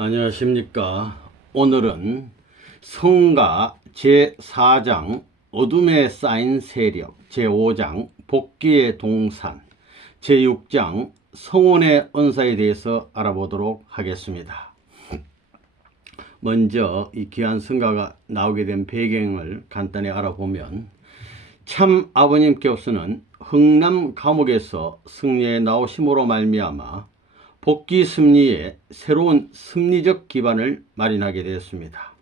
안녕하십니까. 오늘은 성가 제4장 어둠에 쌓인 세력, 제5장 복귀의 동산, 제6장 성혼의 은사에 대해서 알아보도록 하겠습니다. 먼저 이 귀한 성가가 나오게 된 배경을 간단히 알아보면, 참 아버님께서는 흥남 감옥에서 승리에 나오심으로 말미암아 복귀 승리에 새로운 심리적 기반을 마련하게 되었습니다.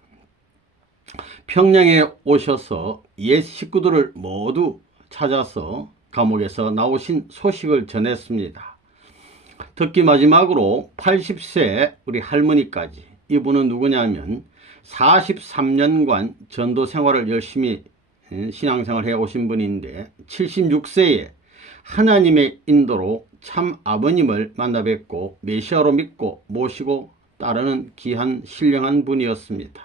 평양에 오셔서 옛 식구들을 모두 찾아서 감옥에서 나오신 소식을 전했습니다. 특히 마지막으로 80세 우리 할머니까지, 이분은 누구냐면 43년간 전도 생활을 열심히 신앙생활을 해오신 분인데 76세에 하나님의 인도로 참 아버님을 만나 뵙고 메시아로 믿고 모시고 따르는 귀한 신령한 분이었습니다.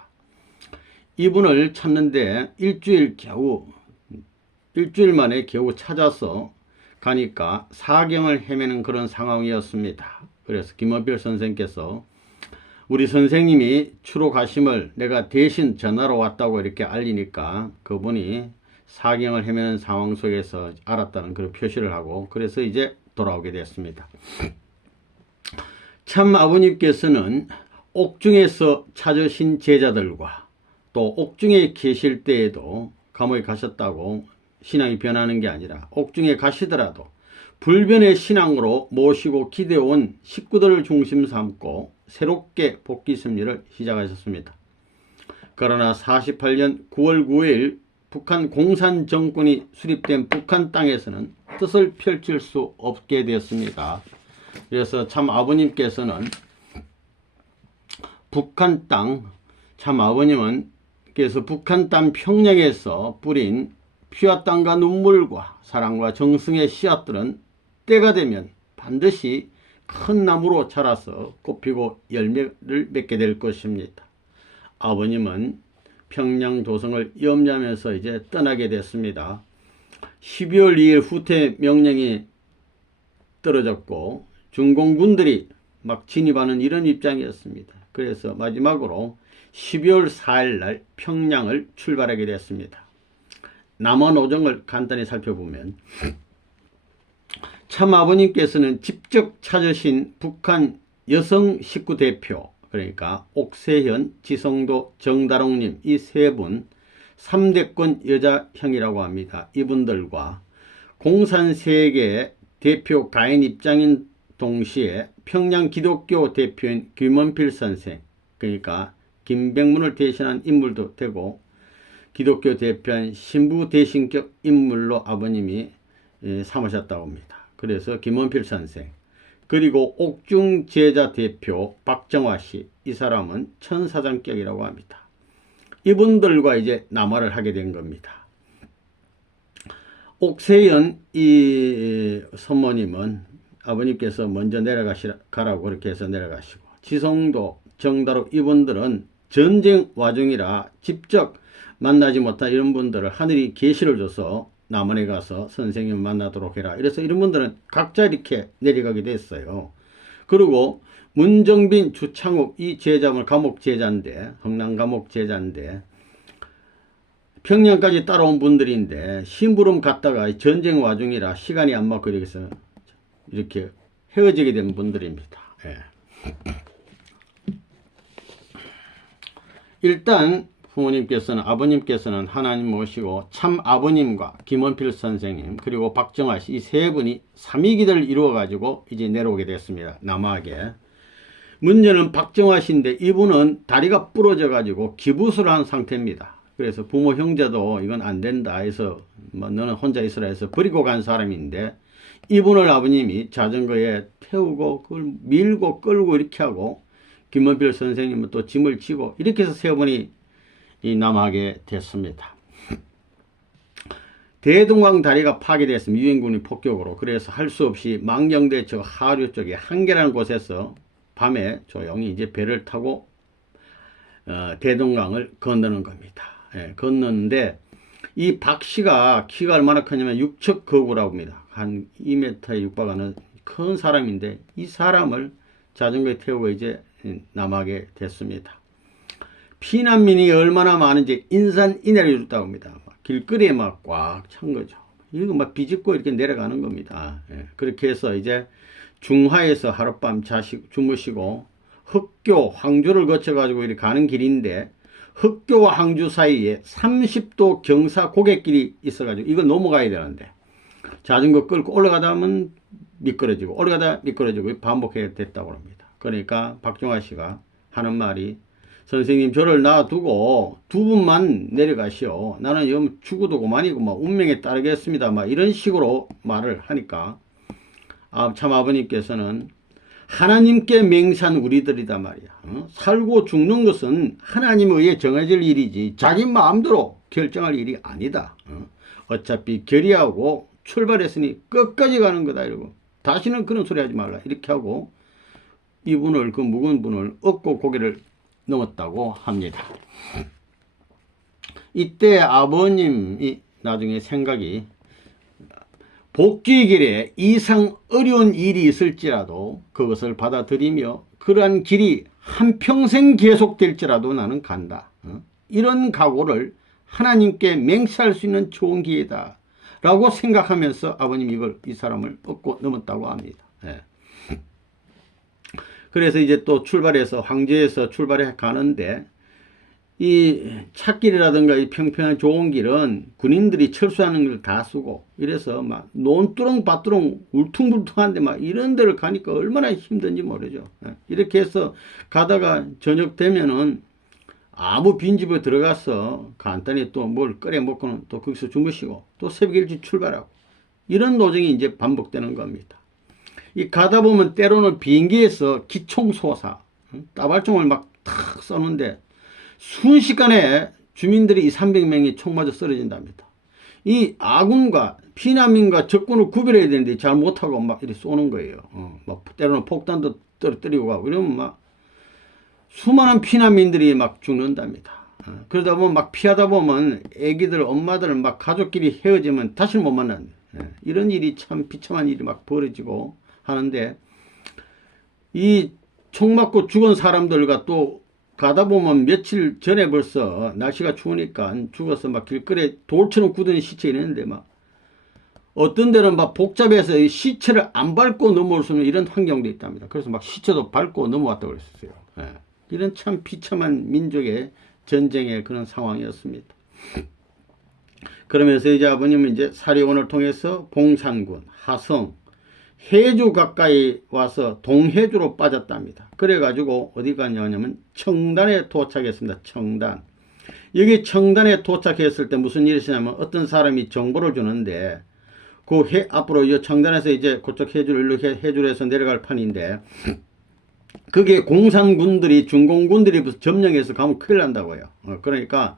이분을 찾는데 일주일 만에 겨우 찾아서 가니까 사경을 헤매는 그런 상황이었습니다. 그래서 김원필 선생께서 우리 선생님이 추로 가심을 내가 대신 전화로 왔다고 이렇게 알리니까 그분이 사경을 헤매는 상황 속에서 알았다는 그런 표시를 하고, 그래서 이제 돌아오게 됐습니다. 참 아버님께서는 옥중에서 찾으신 제자들과 또 옥중에 계실 때에도 감옥에 가셨다고 신앙이 변하는 게 아니라 옥중에 가시더라도 불변의 신앙으로 모시고 기대온 식구들을 중심 삼고 새롭게 복귀 심리를 시작하셨습니다. 그러나 48년 9월 9일 북한 공산 정권이 수립된 북한 땅에서는 뜻을 펼칠 수 없게 되었습니다. 그래서 참 아버님께서는 북한 땅, 참 아버님은께서 북한 땅 평양에서 뿌린 피와 땀과 눈물과 사랑과 정성의 씨앗들은 때가 되면 반드시 큰 나무로 자라서 꽃피고 열매를 맺게 될 것입니다. 아버님은 평양 도성을 염려하면서 이제 떠나게 됐습니다. 12월 2일 후퇴 명령이 떨어졌고 중공군들이 막 진입하는 이런 입장이었습니다. 그래서 마지막으로 12월 4일 날 평양을 출발하게 됐습니다. 남한 오정을 간단히 살펴보면, 참 아버님께서는 직접 찾으신 북한 여성 식구 대표, 그러니까 옥세현, 지성도, 정다롱님 이 세 분 3대권 여자형이라고 합니다. 이분들과 공산세계 대표 가인 입장인 동시에 평양 기독교 대표인 김원필 선생, 그러니까 김백문을 대신한 인물도 되고 기독교 대표인 신부 대신격 인물로 아버님이 삼으셨다고 합니다. 그래서 김원필 선생, 그리고 옥중 제자 대표 박정화 씨, 이 사람은 천사장격이라고 합니다. 이분들과 이제 남하를 하게 된 겁니다. 옥세연 이 선모님은 아버님께서 먼저 가라고 그렇게 해서 내려가시고, 지성도, 정다로 이분들은 전쟁 와중이라 직접 만나지 못한 이런 분들을 하늘이 계시를 줘서 남한에 가서 선생님을 만나도록 해라. 이래서 이런 분들은 각자 이렇게 내려가게 됐어요. 그리고 문정빈, 주창욱 이 제자는 감옥 제자인데, 흥남 감옥 제자인데 평양까지 따라온 분들인데 심부름 갔다가 전쟁 와중이라 시간이 안 맞고 이렇게 헤어지게 된 분들입니다. 예. 일단 부모님께서는, 아버님께서는 하나님 모시고 참 아버님과 김원필 선생님 그리고 박정화 씨 이 세 분이 삼위기도를 이루어 가지고 이제 내려오게 됐습니다. 남하게. 문제는 박정화 씨인데 이분은 다리가 부러져 가지고 기부스를 한 상태입니다. 그래서 부모 형제도 이건 안 된다 해서 너는 혼자 있으라 해서 버리고 간 사람인데, 이분을 아버님이 자전거에 태우고 그걸 밀고 끌고 이렇게 하고 김원필 선생님은 또 짐을 지고 이렇게 해서 세 분이 남하게 됐습니다. 대동강 다리가 파괴됐습니다. 유엔군이 폭격으로. 그래서 할 수 없이 망경대 저 하류 쪽에 한계라는 곳에서 밤에 조용히 이제 배를 타고 대동강을 건너는 겁니다. 예, 건너는데 이 박씨가 키가 얼마나 크냐면 6척 거구라고 합니다. 한 2m에 육박하는 큰 사람인데 이 사람을 자전거에 태우고 이제 남하게 됐습니다. 피난민이 얼마나 많은지 인산인해를 이뤘다고 합니다. 길거리에 막 꽉 찬 거죠. 이거 막 비집고 이렇게 내려가는 겁니다. 예. 그렇게 해서 이제 중하에서 하룻밤 주무시고 흑교, 황주를 거쳐가지고 이렇게 가는 길인데 흑교와 황주 사이에 30도 경사 고갯길이 있어가지고 이거 넘어가야 되는데 자전거 끌고 올라가다 하면 미끄러지고 올라가다 미끄러지고 반복해야 됐다고 합니다. 그러니까 박종화 씨가 하는 말이 선생님 저를 놔두고 두 분만 내려가시오. 나는 영 죽어도 그만이고 막 운명에 따르겠습니다. 막 이런 식으로 말을 하니까 참 아버님께서는 하나님께 맹세한 우리들이다 말이야. 살고 죽는 것은 하나님에 의해 정해질 일이지 자기 마음대로 결정할 일이 아니다. 어차피 결의하고 출발했으니 끝까지 가는 거다 이러고 다시는 그런 소리 하지 말라 이렇게 하고 이분을 그 묵은 분을 업고 고개를 넘었다고 합니다. 이때 아버님이 나중에 생각이 복귀의 길에 이상 어려운 일이 있을지라도 그것을 받아들이며 그러한 길이 한평생 계속될지라도 나는 간다. 이런 각오를 하나님께 맹세할 수 있는 좋은 기회다 라고 생각하면서 아버님 이 사람을 업고 넘었다고 합니다. 예. 그래서 이제 또 출발해서 황제에서 출발해 가는데 이 찻길이라든가 이 평평한 좋은 길은 군인들이 철수하는 걸 다 쓰고 이래서 막 논두렁 밭두렁 울퉁불퉁한데 막 이런 데를 가니까 얼마나 힘든지 모르죠. 이렇게 해서 가다가 저녁 되면은 아무 빈집에 들어가서 간단히 또 뭘 끓여 먹고는 또 거기서 주무시고 또 새벽 일찍 출발하고 이런 노정이 이제 반복되는 겁니다. 이 가다 보면 때로는 비행기에서 기총소사 따발총을 막 탁 쏘는데 순식간에 주민들이 200~300명이 총 맞아 쓰러진답니다. 이 아군과 피난민과 적군을 구별해야 되는데 잘 못하고 막 이렇게 쏘는 거예요. 막 때로는 폭탄도 떨어뜨리고 가고 이러면 막 수많은 피난민들이 막 죽는답니다. 그러다 보면 막 피하다 보면 애기들 엄마들 막 가족끼리 헤어지면 다시는 못 만난다. 이런 일이 참 비참한 일이 막 벌어지고 하는데 이 총 맞고 죽은 사람들과 또 가다 보면 며칠 전에 벌써 날씨가 추우니까 죽어서 막 길거리에 돌처럼 굳은 시체 있는데 막 어떤 데는 막 복잡해서 이 시체를 안 밟고 넘어올 수 있는 이런 환경도 있답니다. 그래서 막 시체도 밟고 넘어왔다고 그랬어요. 예. 이런 참 비참한 민족의 전쟁의 그런 상황이었습니다. 그러면서 이제 아버님은 이제 사리원을 통해서 봉산군, 하성, 해주 가까이 와서 동해주로 빠졌답니다. 그래가지고 어디 갔냐면 청단에 도착했습니다. 청단. 여기 청단에 도착했을 때 무슨 일이 있었냐면 어떤 사람이 정보를 주는데 그 앞으로 이 청단에서 이제 그쪽 해주를 해주로 해서 내려갈 판인데 그게 공산군들이 중공군들이 점령해서 가면 큰일 난다고요. 그러니까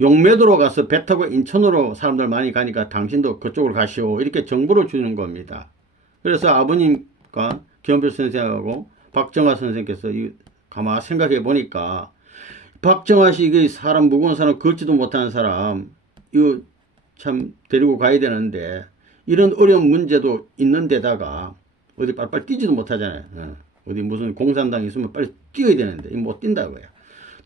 용매도로 가서 배 타고 인천으로 사람들 많이 가니까 당신도 그쪽으로 가시오 이렇게 정보를 주는 겁니다. 그래서 아버님과 김원필 선생하고 박정화 선생께서 가만 생각해 보니까 박정화 씨 이게 사람 무거운 사람 걷지도 못하는 사람 이거 참 데리고 가야 되는데 이런 어려운 문제도 있는 데다가 어디 빨리빨리 뛰지도 못하잖아요. 어디 무슨 공산당이 있으면 빨리 뛰어야 되는데 못 뛴다고요.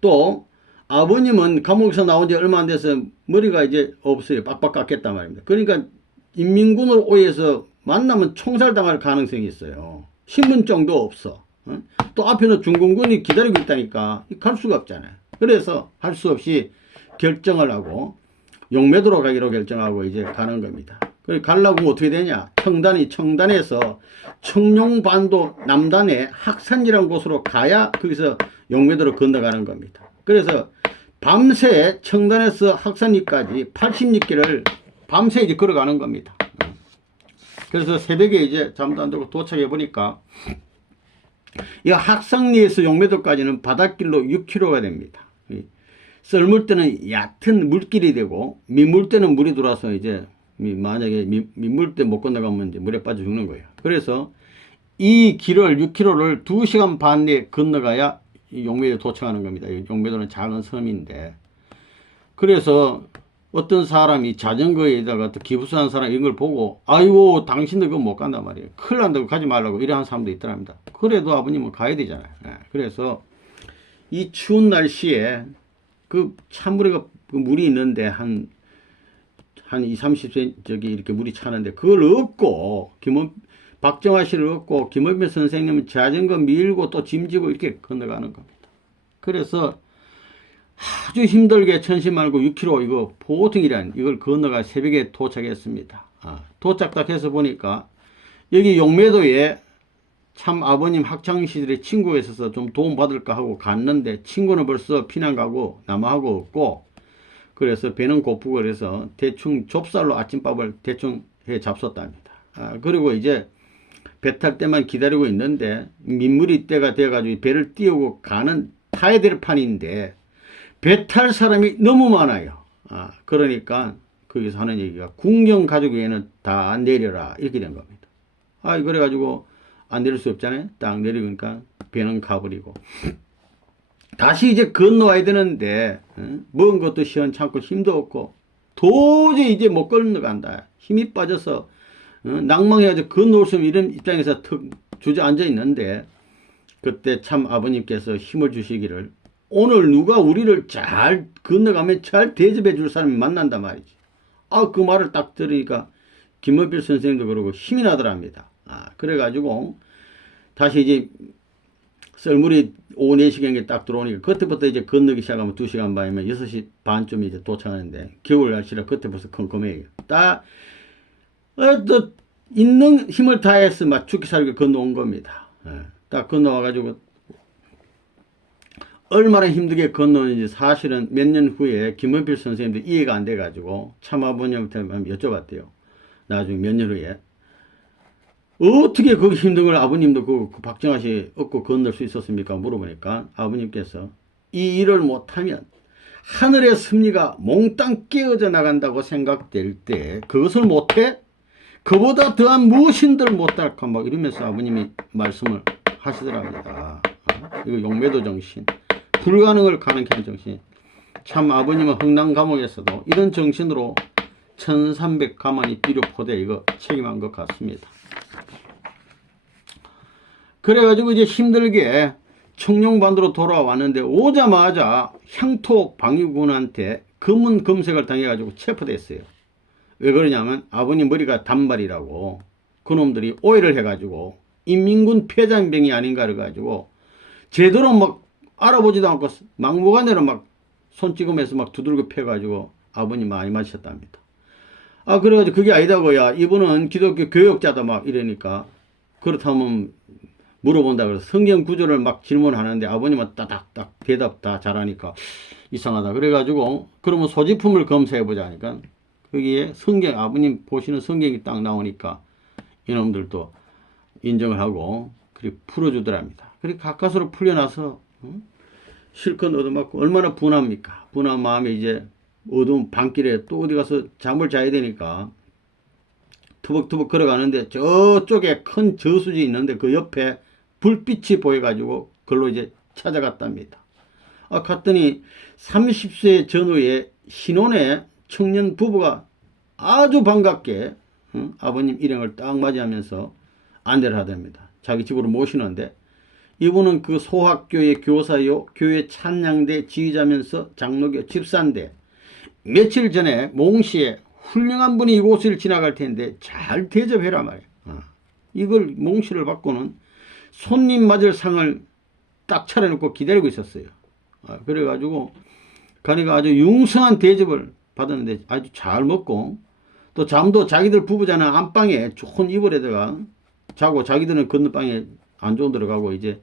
또 아버님은 감옥에서 나온 지 얼마 안 돼서 머리가 이제 없어요. 빡빡 깎였단 말입니다. 그러니까 인민군으로 오해서 만나면 총살당할 가능성이 있어요. 신분증도 없어. 또 앞에는 중공군이 기다리고 있다니까 갈 수가 없잖아요. 그래서 할 수 없이 결정을 하고 용매도로 가기로 결정하고 이제 가는 겁니다. 그래 가려고 어떻게 되냐? 청단에서 청룡반도 남단의 학산이라는 곳으로 가야 거기서 용매도로 건너가는 겁니다. 그래서 밤새 청단에서 학산리까지 86km를 밤새 이제 걸어가는 겁니다. 그래서 새벽에 이제 잠도 안 자고 도착해 보니까 이 학산리에서 용매도까지는 바닷길로 6km가 됩니다. 썰물 때는 얕은 물길이 되고 민물 때는 물이 들어와서 이제 만약에 민물 때 못 건너가면 이제 물에 빠져 죽는 거예요. 그래서 이 길을 6km를 2시간 반 내에 건너가야 용매도에 도착하는 겁니다. 용매도는 작은 섬인데 그래서 어떤 사람이 자전거에다가 또 기부수한 사람 이런 걸 보고 아이고 당신들 그거 못 간단 말이에요. 큰일 난다고 가지 말라고 이러한 사람도 있더랍니다. 그래도 아버님은 가야 되잖아요. 그래서 이 추운 날씨에 그 찬물에 그 물이 있는데 한 2, 30cm 저기 이렇게 물이 차는데 그걸 얻고 박정화 씨를 얻고 김원필 선생님은 자전거 밀고 또 짐지고 이렇게 건너가는 겁니다. 그래서 아주 힘들게 천신만고 6km 이거 보통 이란 이걸 건너가 새벽에 도착했습니다. 도착 딱 해서 보니까 여기 용매도에 참 아버님 학창시절에 친구가 있어서 좀 도움 받을까 하고 갔는데 친구는 벌써 피난 가고 남아하고 없고 그래서 배는 고프고 그래서 대충 좁쌀로 아침밥을 대충 해 잡섰답니다. 그리고 이제 배 탈 때만 기다리고 있는데 민물이 때가 돼가지고 배를 띄우고 타야 될 판인데 배 탈 사람이 너무 많아요. 그러니까 거기서 하는 얘기가 국영 가족 외에는 다 안 내려라 이렇게 된 겁니다. 그래가지고 안 내릴 수 없잖아요. 딱 내리니까 배는 가버리고 다시 이제 건너와야 되는데 먹은 것도 시원찮고 힘도 없고 도저히 이제 못 건너간다. 힘이 빠져서 낭망해가지고 건너올 수 없는 이런 입장에서 턱 주저앉아 있는데 그때 참 아버님께서 힘을 주시기를 오늘 누가 우리를 잘 건너가면 잘 대접해 줄 사람이 만난단 말이지. 그 말을 딱 들으니까 김원필 선생님도 그러고 힘이 나더랍니다. 그래가지고 다시 이제 썰물이 오후 4시경에 딱 들어오니까 그때부터 이제 건너기 시작하면 2시간 반이면 6시 반쯤에 이제 도착하는데 겨울 날씨라 그때 벌써 컴컴해요. 또 있는 힘을 다해서 막 죽기 살기 건너온 겁니다. 딱 건너와가지고 얼마나 힘들게 건너는지 사실은 몇 년 후에 김원필 선생님도 이해가 안 돼가지고 참 아버님한테 여쭤봤대요. 나중에 몇 년 후에 어떻게 그렇게 힘든 걸 아버님도 그 박정화 씨 얻고 건널 수 있었습니까? 물어보니까 아버님께서 이 일을 못하면 하늘의 섭리가 몽땅 깨어져 나간다고 생각될 때 그것을 못해? 그보다 더한 무엇인들 못할까? 막 이러면서 아버님이 말씀을 하시더랍니다. 이거 용매도 정신, 불가능을 가능케 하는 정신. 참 아버님은 흥남 감옥에서도 이런 정신으로 1300 가만히 비료포대 이거 책임한 것 같습니다. 그래가지고 이제 힘들게 청룡반도로 돌아왔는데 오자마자 향토 방위군한테 검문 검색을 당해가지고 체포됐어요. 왜 그러냐면 아버님 머리가 단발이라고 그놈들이 오해를 해가지고 인민군 폐장병이 아닌가 그래가지고 제대로 막 알아보지도 않고 막무가내로 막 손찌검해서 막 두들겨 패가지고 아버님 많이 맞으셨답니다. 그래가지고 그게 아니다고야. 이분은 기독교 교역자다 막 이러니까 그렇다면 물어본다 그래서 성경 구절을 막 질문하는데 아버님은 따닥딱 대답 다 잘하니까 이상하다. 그래가지고 그러면 소지품을 검사해보자 하니까 거기에 성경 아버님 보시는 성경이 딱 나오니까 이놈들도 인정을 하고 그리고 풀어주더랍니다. 그리고 가까스로 풀려나서 실컷 얻어맞고 얼마나 분합니까? 분한 마음에 이제 어두운 밤길에 또 어디 가서 잠을 자야 되니까 투벅투벅 걸어가는데 저쪽에 큰 저수지 있는데 그 옆에 불빛이 보여가지고 그걸로 이제 찾아갔답니다. 갔더니 30세 전후에 신혼의 청년 부부가 아주 반갑게 아버님 일행을 딱 맞이하면서 안내를 하답니다. 자기 집으로 모시는데 이분은 그 소학교의 교사요, 교회 찬양대 지휘자면서 장로교 집사인데 며칠 전에 몽시에 훌륭한 분이 이곳을 지나갈 텐데 잘 대접해라 말이야. 이걸 몽시를 받고는 손님 맞을 상을 딱 차려놓고 기다리고 있었어요. 그래가지고 가니까 아주 융성한 대접을 받았는데 아주 잘 먹고 또 잠도 자기들 부부잖아 안방에 좋은 이불에다가 자고 자기들은 건너방에 안 좋은 데로 가고 이제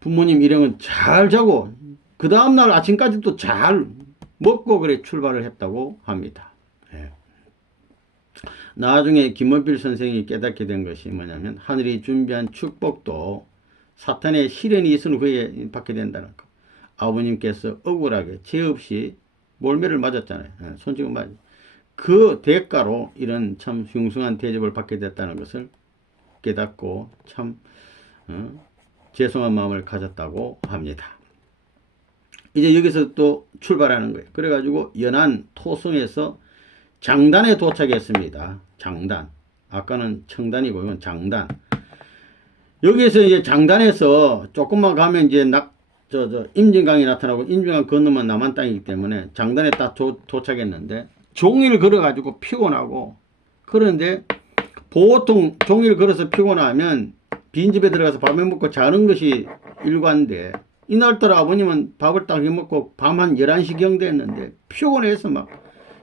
부모님 일행은 잘 자고 그 다음날 아침까지 또 잘 먹고 그래 출발을 했다고 합니다. 나중에 김원필 선생이 깨닫게 된 것이 뭐냐면 하늘이 준비한 축복도 사탄의 시련이 있은 후에 받게 된다는 것. 아버님께서 억울하게 죄 없이 몰매를 맞았잖아요. 손찌검 맞. 그 대가로 이런 참 흉숭한 대접을 받게 됐다는 것을 깨닫고 참 죄송한 마음을 가졌다고 합니다. 이제 여기서 또 출발하는 거예요. 그래가지고 연안 토성에서 장단에 도착했습니다. 장단. 아까는 청단이고 이건 장단. 여기에서 이제 장단에서 조금만 가면 이제 임진강이 나타나고 임진강 건너면 남한 땅이기 때문에 장단에 딱 도착했는데 종일 걸어가지고 피곤하고 그런데 보통 종일 걸어서 피곤하면 빈집에 들어가서 밥을 먹고 자는 것이 일과인데 이날따라 아버님은 밥을 딱 해먹고 밤 한 11시경 됐는데 피곤해서 막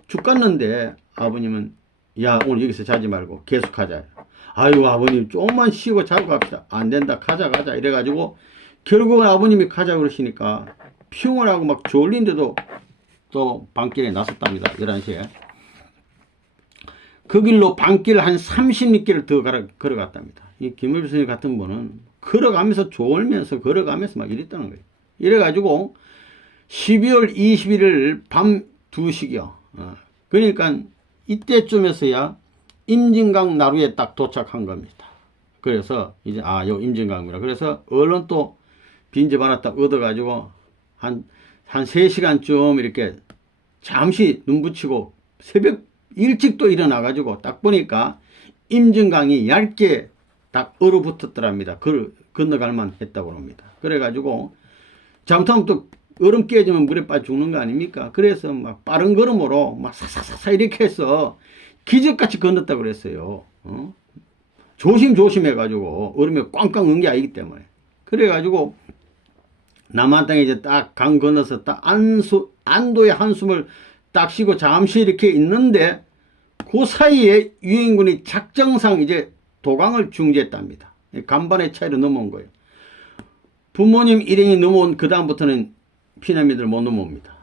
죽겠는데 아버님은 야 오늘 여기서 자지 말고 계속 하자. 아유 아버님 조금만 쉬고 자고 갑시다. 안 된다 가자 이래가지고 결국은 아버님이 가자 그러시니까 피곤하고 막 졸린데도 또 밤길에 나섰답니다. 11시에. 그 길로 밤길 한 30리길을 더 걸어갔답니다. 이 김일주 선생님 같은 분은 걸어가면서 졸면서 걸어가면서 막 이랬다는 거예요. 이래가지고 12월 21일 밤 2시경. 그러니까 이때쯤에서야 임진강 나루에 딱 도착한 겁니다. 그래서 이제 요 임진강입니다. 그래서 얼른 또 빈집 하나 딱 얻어가지고 한 3시간쯤 이렇게 잠시 눈 붙이고 새벽 일찍 또 일어나가지고 딱 보니까 임진강이 얇게 딱 얼어붙었더랍니다. 건너갈만 했다고 합니다. 그래가지고 잘못하면 또 얼음 깨지면 물에 빠져 죽는 거 아닙니까? 그래서 막 빠른 걸음으로 막 사사사사 이렇게 해서 기적같이 건넜다고 그랬어요. 조심조심 해가지고 얼음에 꽝꽝 넣은 게 아니기 때문에. 그래가지고 남한 땅에 이제 딱 강 건너서 딱 안도의 한숨을 딱 쉬고 잠시 이렇게 있는데 그 사이에 유인군이 작정상 이제 도강을 중지했답니다. 간반의 차이로 넘어온 거예요. 부모님 일행이 넘어온 그 다음부터는 피난민들 못 넘어옵니다.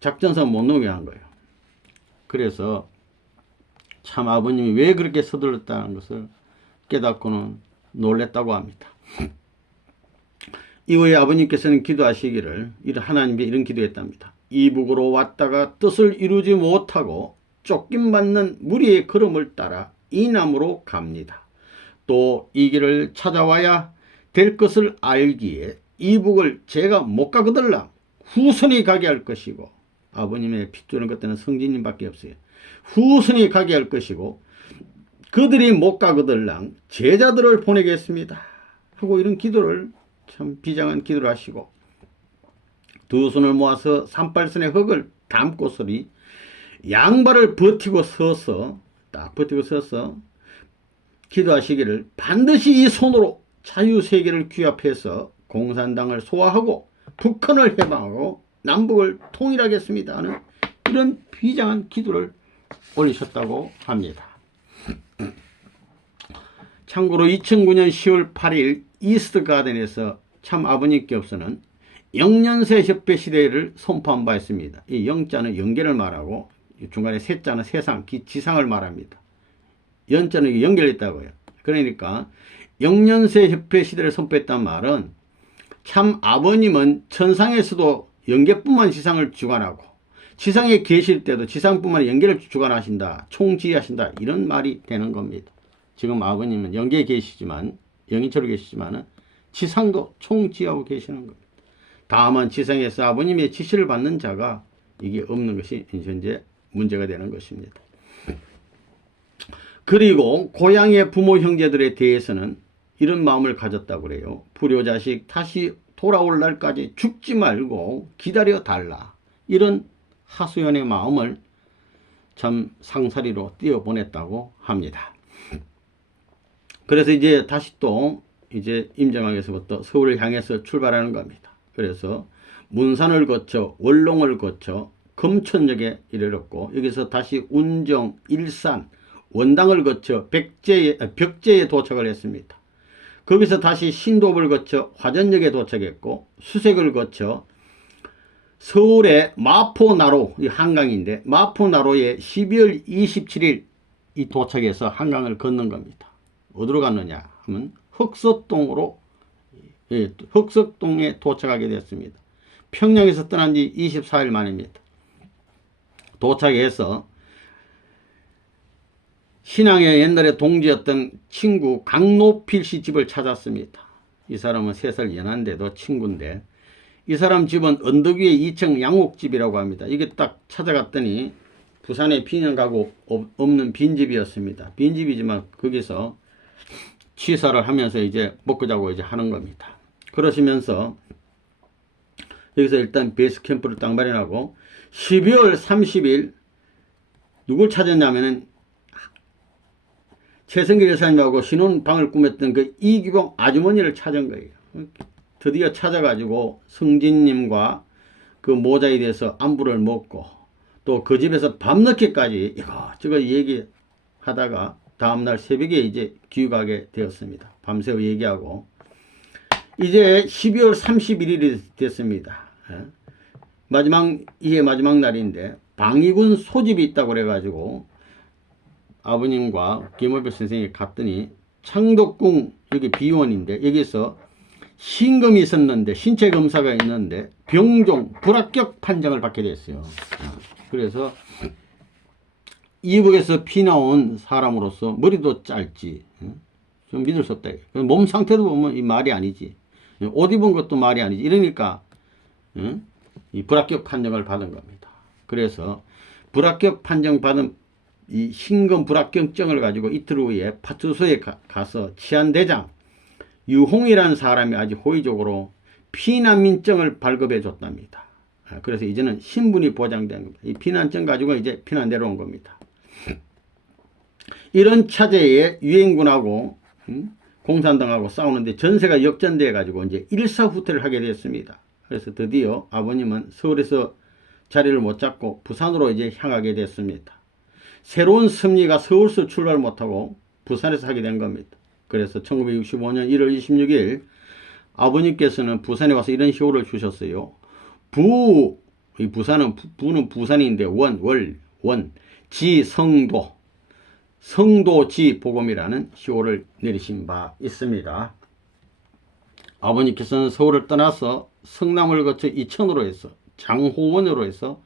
작전상 못 넘어게 한 거예요. 그래서 참 아버님이 왜 그렇게 서둘렀다는 것을 깨닫고는 놀랬다고 합니다. 이후에 아버님께서는 기도하시기를 하나님께 이런 기도했답니다. 이북으로 왔다가 뜻을 이루지 못하고 쫓김받는 무리의 걸음을 따라 이남으로 갑니다. 또 이 길을 찾아와야 될 것을 알기에 이북을 제가 못 가거들라 후손이 가게 할 것이고 아버님의 핏줄은 그때는 성진님밖에 없어요. 후손이 가게 할 것이고 그들이 못 가거들랑 제자들을 보내겠습니다. 하고 이런 기도를 참 비장한 기도를 하시고 두 손을 모아서 산발선의 흙을 담고서리 양발을 버티고 서서 딱 버티고 서서 기도하시기를 반드시 이 손으로 자유세계를 규합해서 공산당을 소화하고 북한을 해방하고 남북을 통일하겠습니다 하는 이런 비장한 기도를 올리셨다고 합니다. 참고로 2009년 10월 8일 이스트 가든에서 참 아버님께서는 영년세 협회 시대를 선포한 바 있습니다. 이 영자는 연계를 말하고 중간에 세자는 세상, 지상을 말합니다. 연자는 연결했다고요. 그러니까 영년세 협회 시대를 선포했단 말은 참 아버님은 천상에서도 연계뿐만 지상을 주관하고 지상에 계실 때도 지상뿐만 연계를 주관하신다. 총지휘하신다. 이런 말이 되는 겁니다. 지금 아버님은 연계에 계시지만 영인처로 계시지만 지상도 총지휘하고 계시는 겁니다. 다만 지상에서 아버님의 지시를 받는 자가 이게 없는 것이 현재 문제가 되는 것입니다. 그리고 고향의 부모 형제들에 대해서는 이런 마음을 가졌다고 그래요. 불효자식 다시 돌아올 날까지 죽지 말고 기다려 달라. 이런 하소연의 마음을 참 상사리로 띄워보냈다고 합니다. 그래서 이제 다시 또 이제 임정왕에서부터 서울을 향해서 출발하는 겁니다. 그래서 문산을 거쳐 월롱을 거쳐 금천역에 이르렀고 여기서 다시 운정, 일산, 원당을 거쳐 벽제에 도착을 했습니다. 거기서 다시 신도읍을 거쳐 화전역에 도착했고 수색을 거쳐 서울의 마포나로, 이 한강인데 마포나로에 12월 27일 이 도착해서 한강을 건넌 겁니다. 어디로 갔느냐 하면 흑석동에 도착하게 됐습니다. 평양에서 떠난 지 24일 만입니다. 도착해서 신앙의 옛날에 동지였던 친구 강노필 씨 집을 찾았습니다. 이 사람은 3살 연한데도 친구인데 이 사람 집은 언덕 위에 2층 양옥집이라고 합니다. 이게 딱 찾아갔더니 부산에 피난 가구 없는 빈집이었습니다. 빈집이지만 거기서 취사를 하면서 이제 먹고 자고 이제 하는 겁니다. 그러시면서 여기서 일단 베이스 캠프를 딱 마련하고 12월 30일 누굴 찾았냐면은 최성길 여사님하고 신혼방을 꾸몄던 그 이기봉 아주머니를 찾은 거예요. 드디어 찾아가지고 성진님과 그 모자에 대해서 안부를 묻고 또 그 집에서 밤늦게까지 이거저거 얘기하다가 다음날 새벽에 이제 귀국하게 되었습니다. 밤새워 얘기하고 이제 12월 31일이 됐습니다. 이게 마지막 날인데 방위군 소집이 있다고 그래가지고 아버님과 김어별 선생님이 갔더니 창덕궁 여기 비원인데 여기서 신검이 있었는데 신체 검사가 있는데 병종 불합격 판정을 받게 됐어요. 그래서 이북에서 피 나온 사람으로서 머리도 짧지 좀 믿을 수 없다. 몸 상태도 보면 이 말이 아니지. 옷 입은 것도 말이 아니지. 이러니까 이 불합격 판정을 받은 겁니다. 그래서 불합격 판정 받은 이 신검 불합격증을 가지고 이틀 후에 파출소에 가서 치안대장 유홍이라는 사람이 아주 호의적으로 피난민증을 발급해 줬답니다. 그래서 이제는 신분이 보장된 겁니다. 이 피난증 가지고 이제 피난 내려온 겁니다. 이런 차제에 유엔군하고 공산당하고 싸우는데 전세가 역전돼 가지고 이제 일사후퇴를 하게 됐습니다. 그래서 드디어 아버님은 서울에서 자리를 못 잡고 부산으로 이제 향하게 됐습니다. 새로운 섭리가 서울서 출발 못하고 부산에서 하게 된 겁니다. 그래서 1965년 1월 26일 아버님께서는 부산에 와서 이런 효를 주셨어요. 이 부는 부산인데 지 성도지 복음이라는 효를 내리신 바 있습니다. 아버님께서는 서울을 떠나서 성남을 거쳐 이천으로 해서 장호원으로 해서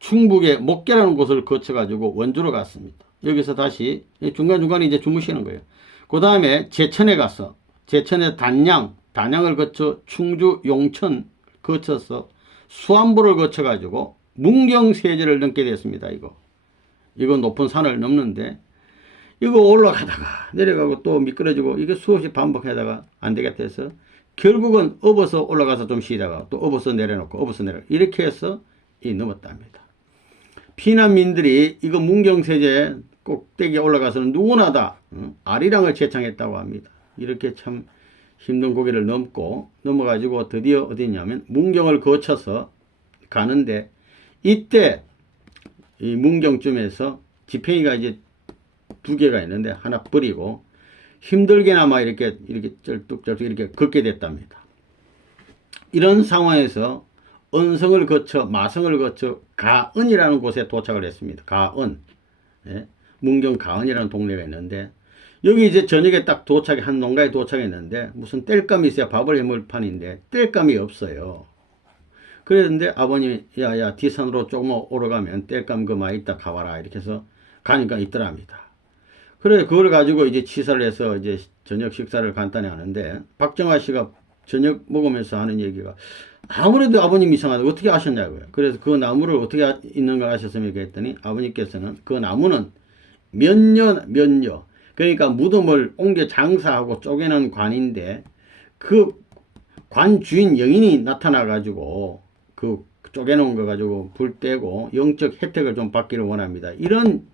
충북의 목계라는 곳을 거쳐가지고 원주로 갔습니다. 여기서 다시 중간중간에 이제 주무시는 거예요. 그 다음에 제천에 가서 제천의 단양을 거쳐 충주 용천 거쳐서 수안보를 거쳐가지고 문경세제를 넘게 됐습니다. 이거 높은 산을 넘는데 이거 올라가다가 내려가고 또 미끄러지고 이게 수없이 반복하다가 안 되겠다 해서 결국은 업어서 올라가서 좀 쉬다가 또 업어서 내려놓고 업어서 내려놓고 이렇게 해서 넘었답니다. 피난민들이 이거 문경세제 꼭대기에 올라가서는 누구나 다 아리랑을 제창했다고 합니다. 이렇게 참 힘든 고개를 넘어가지고 드디어 어디냐면 문경을 거쳐서 가는데 이때 이 문경쯤에서 지팽이가 이제 2개가 있는데 하나 버리고 힘들게나마 이렇게 쩔뚝쩔뚝 이렇게 걷게 됐답니다. 이런 상황에서 언성을 거쳐 마성을 거쳐 가은이라는 곳에 도착을 했습니다. 가은. 예? 문경 가은이라는 동네가 있는데 여기 이제 저녁에 딱 한 농가에 도착했는데 무슨 땔감이 있어야 밥을 해먹을 판인데 땔감이 없어요. 그랬는데 아버님이 야야 뒤산으로 조금 오러가면 땔감 그 많이 있다 가봐라 이렇게 해서 가니까 있더랍니다. 그래 그걸 가지고 이제 취사를 해서 이제 저녁 식사를 간단히 하는데 박정아 씨가 저녁 먹으면서 하는 얘기가 아무래도 아버님 이상하다. 어떻게 아셨냐고요. 그래서 그 나무를 어떻게 있는 걸 아셨습니까 했더니 아버님께서는 그 나무는 몇 년 그러니까 무덤을 옮겨 장사하고 쪼개는 관인데 그 관 주인 영인이 나타나 가지고 그 쪼개놓은 거 가지고 불 떼고 영적 혜택을 좀 받기를 원합니다. 이런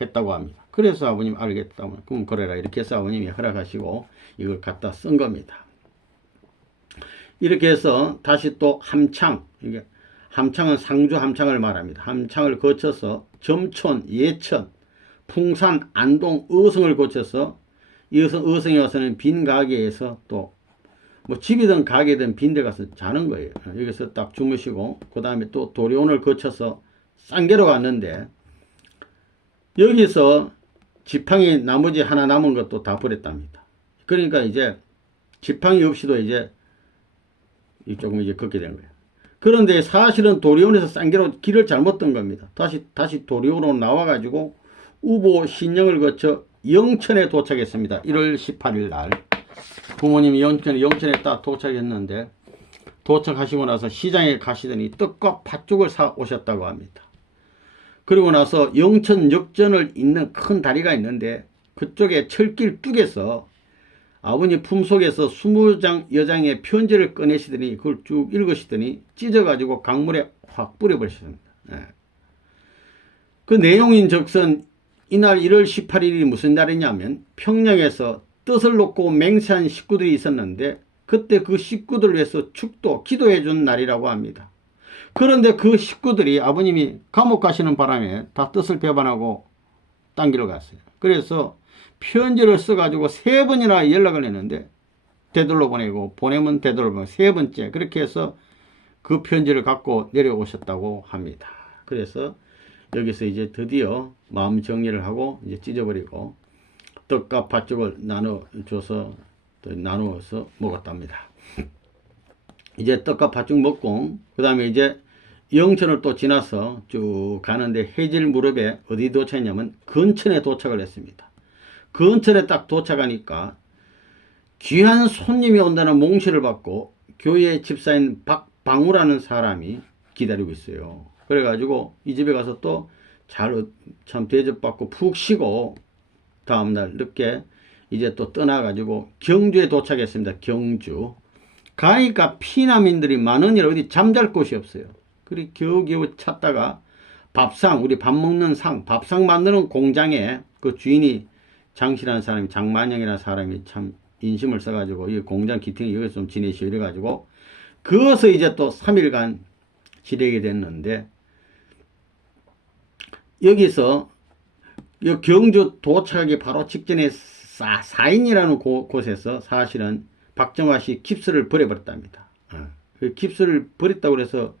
했다고 합니다. 그래서 아버님 알겠다면 그럼 그래라 이렇게 해서 아버님이 허락하시고 이걸 갖다 쓴 겁니다. 이렇게 해서 다시 또 함창, 이게 함창은 상주 함창을 말합니다. 함창을 거쳐서 점촌, 예천, 풍산, 안동, 어성을 거쳐서 어성에 와서는 빈 가게에서 또 뭐 집이든 가게든 빈 데 가서 자는 거예요. 여기서 딱 주무시고 그 다음에 또 도리온을 거쳐서 쌍계로 갔는데 여기서 지팡이 나머지 하나 남은 것도 다 버렸답니다. 그러니까 이제 지팡이 없이도 이제 조금 이제 걷게 된 거예요. 그런데 사실은 도리온에서 쌍계로 길을 잘못 든 겁니다. 다시 도리온으로 나와가지고 우보 신령을 거쳐 영천에 도착했습니다. 1월 18일 날 부모님이 영천에 딱 도착했는데 도착하시고 나서 시장에 가시더니 떡과 팥죽을 사 오셨다고 합니다. 그리고 나서 영천역전을 잇는 큰 다리가 있는데 그쪽에 철길 뚝에서 아버님 품속에서 20장 여장의 편지를 꺼내시더니 그걸 쭉 읽으시더니 찢어가지고 강물에 확 뿌려버리셨습니다. 예. 그 내용인 적선 이날 1월 18일이 무슨 날이냐면 평양에서 뜻을 놓고 맹세한 식구들이 있었는데 그때 그 식구들을 위해서 축도 기도해 준 날이라고 합니다. 그런데 그 식구들이 아버님이 감옥 가시는 바람에 다 뜻을 배반하고 딴 길로 갔어요. 그래서 편지를 써가지고 3번이나 연락을 했는데 되돌려 보내고 보내면 되돌려 보내고 3번째 그렇게 해서 그 편지를 갖고 내려오셨다고 합니다. 그래서 여기서 이제 드디어 마음 정리를 하고 이제 찢어버리고 떡과 팥죽을 나눠줘서 나누어서 먹었답니다. 이제 떡과 팥죽 먹고 그 다음에 이제 영천을 또 지나서 쭉 가는데 해질 무렵에 어디 도착했냐면 근천에 도착을 했습니다. 근천에 딱 도착하니까 귀한 손님이 온다는 몽시를 받고 교회 집사인 박방우라는 사람이 기다리고 있어요. 그래가지고 이 집에 가서 또 참 대접받고 푹 쉬고 다음날 늦게 이제 또 떠나가지고 경주에 도착했습니다. 경주. 가니까 피난민들이 많으니라 어디 잠잘 곳이 없어요. 그리고 겨우겨우 찾다가 밥상, 우리 밥 먹는 상, 밥상 만드는 공장에 그 주인이 장씨라는 사람이, 장만영이라는 사람이 참 인심을 써가지고 이 공장 기팅이 여기서 좀 지내시오 이래가지고 그것을 이제 또 3일간 지내게 됐는데 여기서 경주 도착하기 바로 직전에 사인이라는 곳에서 사실은 박정화 씨 깁스를 버려버렸답니다. 그 깁스를 버렸다고 해서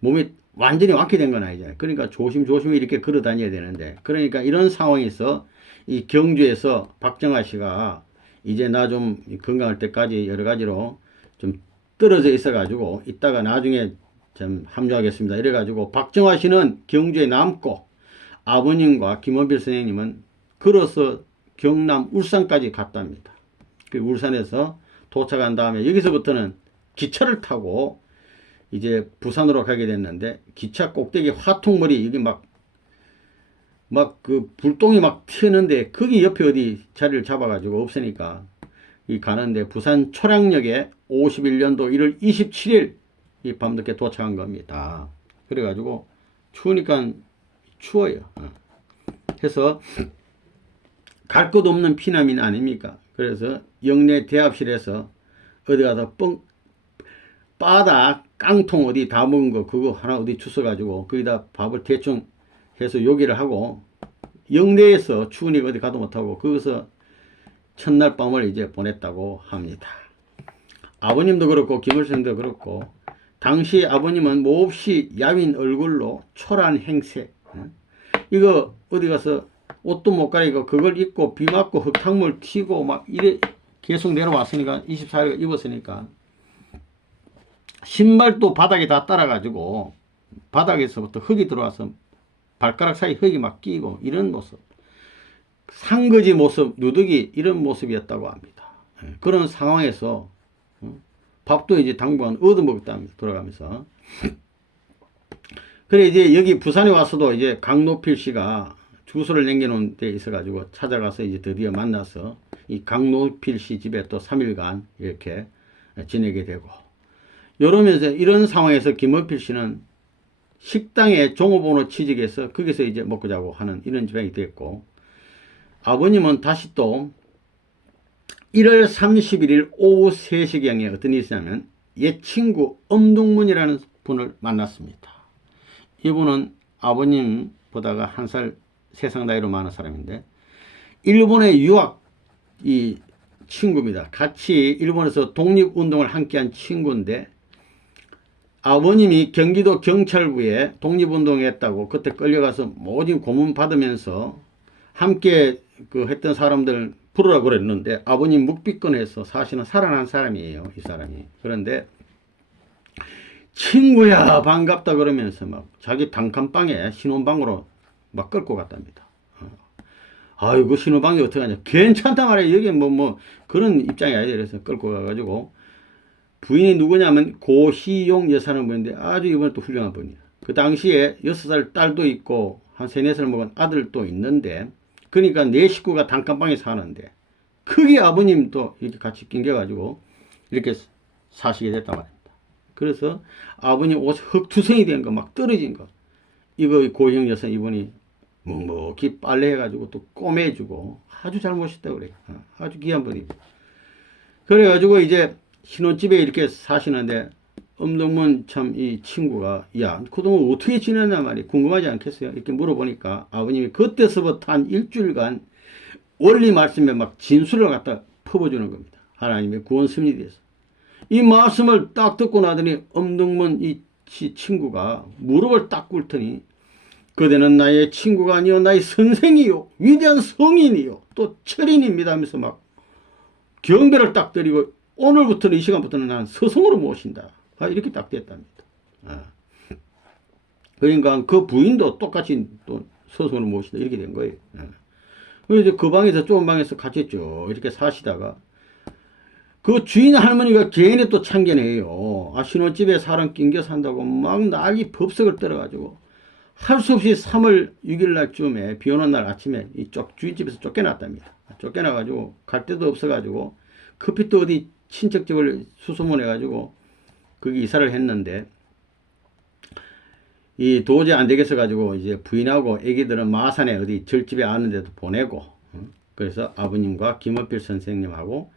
몸이 완전히 완쾌된 건 아니잖아요. 그러니까 조심조심히 이렇게 걸어 다녀야 되는데 그러니까 이런 상황에서 이 경주에서 박정화 씨가 이제 나 좀 건강할 때까지 여러 가지로 좀 떨어져 있어 가지고 이따가 나중에 좀 합류하겠습니다 이래 가지고 박정화 씨는 경주에 남고 아버님과 김원필 선생님은 걸어서 경남 울산까지 갔답니다. 그 울산에서 도착한 다음에 여기서부터는 기차를 타고 이제 부산으로 가게 됐는데 기차 꼭대기 화통머리 여기 막 그 불똥이 막 튀는데 거기 옆에 어디 자리를 잡아가지고 없으니까 이 가는데 부산 초량역에 51년도 1월 27일 이 밤늦게 도착한 겁니다. 그래가지고 추우니까 추워요. 해서 갈 곳 없는 피난민 아닙니까? 그래서 영내 대합실에서 어디 가서 바닥 깡통 어디 다 먹은 거 그거 하나 어디 주워가지고 거기다 밥을 대충 해서 요기를 하고 영내에서 추우니까 어디 가도 못하고 거기서 첫날 밤을 이제 보냈다고 합니다. 아버님도 그렇고 김을성도 그렇고 당시 아버님은 몹시 야윈 얼굴로 초라한 행세 이거 어디 가서 옷도 못 갈아입고 그걸 입고 비 맞고 흙탕물 튀고 막 이래 계속 내려왔으니까 24일 입었으니까 신발도 바닥에 다 따라가지고 바닥에서부터 흙이 들어와서 발가락 사이 흙이 막 끼고 이런 모습 상거지 모습 누더기 이런 모습이었다고 합니다. 그런 상황에서 밥도 이제 당분간 얻어먹었답니다. 돌아가면서 그래 이제 여기 부산에 와서도 이제 강노필 씨가 주소를 남겨놓은 데 있어가지고 찾아가서 이제 드디어 만나서 이 강노필 씨 집에 또 3일간 이렇게 지내게 되고 이러면서 이런 상황에서 김어필 씨는 식당에 종업원으로 취직해서 거기서 이제 먹고 자고 하는 이런 집안이 됐고 아버님은 다시 또 1월 31일 오후 3시경에 어떤 일이 있었냐면 옛 친구 엄동문이라는 분을 만났습니다. 이분은 아버님보다가 한 살 세상 나이로 많은 사람인데 일본에 유학 이 친구입니다. 같이 일본에서 독립운동을 함께한 친구인데 아버님이 경기도 경찰부에 독립운동했다고 그때 끌려가서 모진 고문 받으면서 함께 그 했던 사람들 부르라 그랬는데 아버님 묵비권에서 사실은 살아난 사람이에요. 이 사람이. 그런데 친구야 반갑다 그러면서 막 자기 단칸방에 신혼방으로 막 끌고 갔답니다. 아이고 신혼방이 어떡하냐 괜찮다 말이야 여기 뭐 그런 입장이 아니라 그래서 끌고 가가지고 부인이 누구냐면 고희용 여사는 분인데 아주 이번에 또 훌륭한 분이에요. 그 당시에 6살 딸도 있고 한 3, 4살 먹은 아들도 있는데, 그러니까 네 식구가 단칸방에 사는데 크게 아버님도 이렇게 같이 낑겨가지고 이렇게 사시게 됐단 말입니다. 그래서 아버님 옷 흙투성이 된 거 막 떨어진 거, 이거 고희영 여사 이분이 묵묵히 빨래해가지고 또 꼬매주고 아주 잘 모셨다고 그래요. 아주 귀한 분입니다. 그래가지고 이제 신혼집에 이렇게 사시는데 엄동문 참 이 친구가 야 그동안 어떻게 지냈나 말이 궁금하지 않겠어요? 이렇게 물어보니까 아버님이 그때서부터 한 일주일간 원리 말씀에 막 진술을 갖다 퍼부어주는 겁니다. 하나님의 구원 섭리에 대해서. 이 말씀을 딱 듣고 나더니 엄동문 이 친구가 무릎을 딱 꿇더니 그대는 나의 친구가 아니요 나의 선생이요 위대한 성인이요 또 철인입니다 하면서 막 경배를 딱 드리고 오늘부터는 이 시간부터는 나는 서성으로 모신다. 이렇게 딱 됐답니다. 그러니까 그 부인도 똑같이 또 서성으로 모신다 이렇게 된 거예요. 그래서 그 방에서 좁은 방에서 같이 쭉 이렇게 사시다가 그 주인 할머니가 괜히 또 참견해요. 신혼집에 사람 낑겨 산다고 막 난리 법석을 떨어가지고 할 수 없이 3월 6일 날쯤에 비 오는 날 아침에 이쪽 주인집에서 쫓겨났답니다. 쫓겨나가지고 갈 데도 없어가지고 급히 또 어디 친척집을 수소문해가지고 거기 이사를 했는데 이 도저히 안 되겠어 가지고 이제 부인하고 애기들은 마산에 어디 절집에 아는 데도 보내고 그래서 아버님과 김어필 선생님하고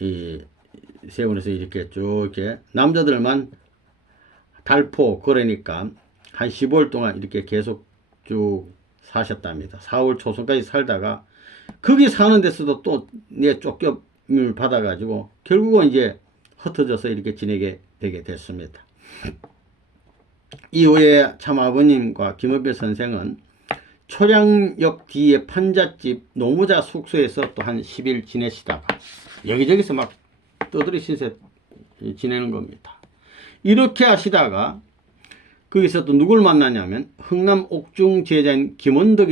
이 세 분에서 이렇게 쭉 이렇게 남자들만 달포 그러니까 한 15일 동안 이렇게 계속 쭉 사셨답니다. 4월 초순까지 살다가 거기 사는 데서도 또 내 쫓김을 받아가지고 결국은 이제 흩어져서 이렇게 지내게 되게 됐습니다. 이후에 참 아버님과 김어필 선생은 초량역 뒤에 판잣집 노무자 숙소에서 또 한 10일 지내시다가 여기저기서 막 떠들이 신세 지내는 겁니다. 이렇게 하시다가 거기서 또 누굴 만나냐면 흥남 옥중 제자인 김원덕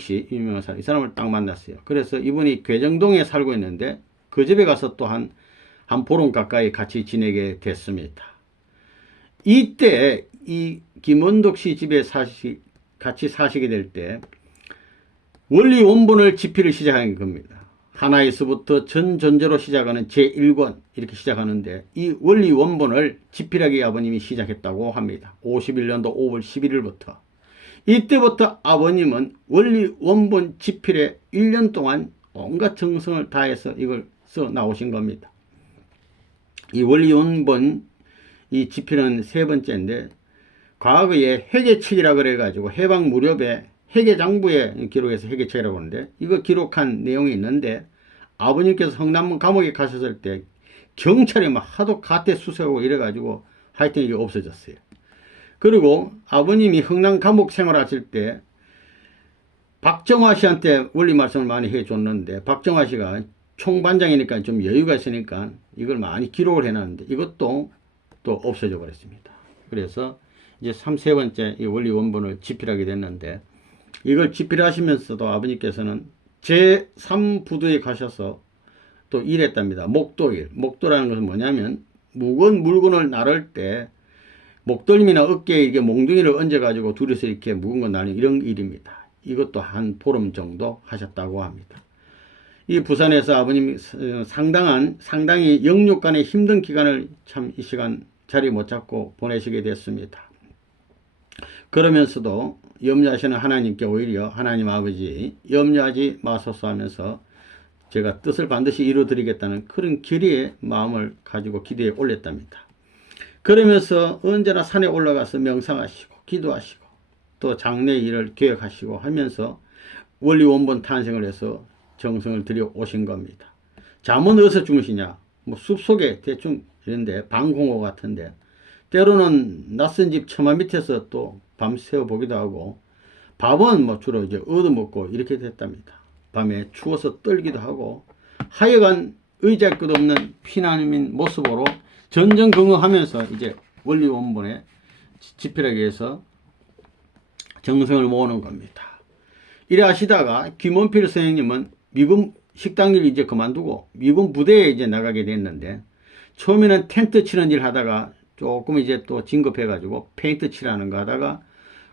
씨 유명한 사람, 이 사람을 딱 만났어요. 그래서 이분이 괴정동에 살고 있는데 그 집에 가서 또 한 보름 가까이 같이 지내게 됐습니다. 이때 이 김원덕 씨 집에 같이 사시게 될 때 원리 원본을 집필을 시작한 겁니다. 하나에서부터 전전제로 시작하는 제1권 이렇게 시작하는데 이 원리 원본을 집필하기 아버님이 시작했다고 합니다. 51년도 5월 11일부터. 이때부터 아버님은 원리 원본 집필에 1년 동안 온갖 정성을 다해서 이걸 써 나오신 겁니다. 이 원리 원본 이 집필은 세 번째인데 과거에 해계책이라 그래가지고 해방 무렵에 해계장부에 기록해서 해계책이라고 하는데 이거 기록한 내용이 있는데 아버님께서 성남문 감옥에 가셨을 때 경찰이 막 하도 가대 수색하고 이래가지고 하여튼 이게 없어졌어요. 그리고 아버님이 흥남 감옥 생활하실 때 박정화 씨한테 원리 말씀을 많이 해줬는데 박정화 씨가 총반장이니까 좀 여유가 있으니까 이걸 많이 기록을 해놨는데 이것도 또 없어져 버렸습니다. 그래서 이제 세 번째 이 원리 원본을 집필하게 됐는데 이걸 집필하시면서도 아버님께서는 제3부두에 가셔서 또 일했답니다. 목도일. 목도라는 것은 뭐냐면 무거운 물건을 나를 때 목덜미나 어깨에 이게 몽둥이를 얹어가지고 둘이서 이렇게 무거운 거 나르는 이런 일입니다. 이것도 한 보름 정도 하셨다고 합니다. 이 부산에서 아버님이 상당히 영육간의 힘든 기간을 참 이 시간 자리 못 잡고 보내시게 됐습니다. 그러면서도 염려하시는 하나님께 오히려 하나님 아버지 염려하지 마소서 하면서 제가 뜻을 반드시 이루어드리겠다는 그런 결의의 마음을 가지고 기도에 올렸답니다. 그러면서 언제나 산에 올라가서 명상하시고 기도하시고 또 장래 일을 계획하시고 하면서 원리 원본 탄생을 해서 정성을 들여 오신 겁니다. 잠은 어디서 주무시냐? 뭐 숲속에 대충 이런데 방공호 같은데 때로는 낯선 집 처마 밑에서 또 밤새워 보기도 하고 밥은 뭐 주로 이제 얻어먹고 이렇게 됐답니다. 밤에 추워서 떨기도 하고 하여간 의지할 것 없는 피난민 모습으로 전전긍긍하면서 이제 원리 원본에 집필하기 위해서 정성을 모으는 겁니다. 이래 하시다가 김원필 선생님은 미군 식당 일 이제 그만두고 미군 부대에 이제 나가게 됐는데 처음에는 텐트 치는 일 하다가 조금 이제 또 진급해가지고 페인트 칠하는 거 하다가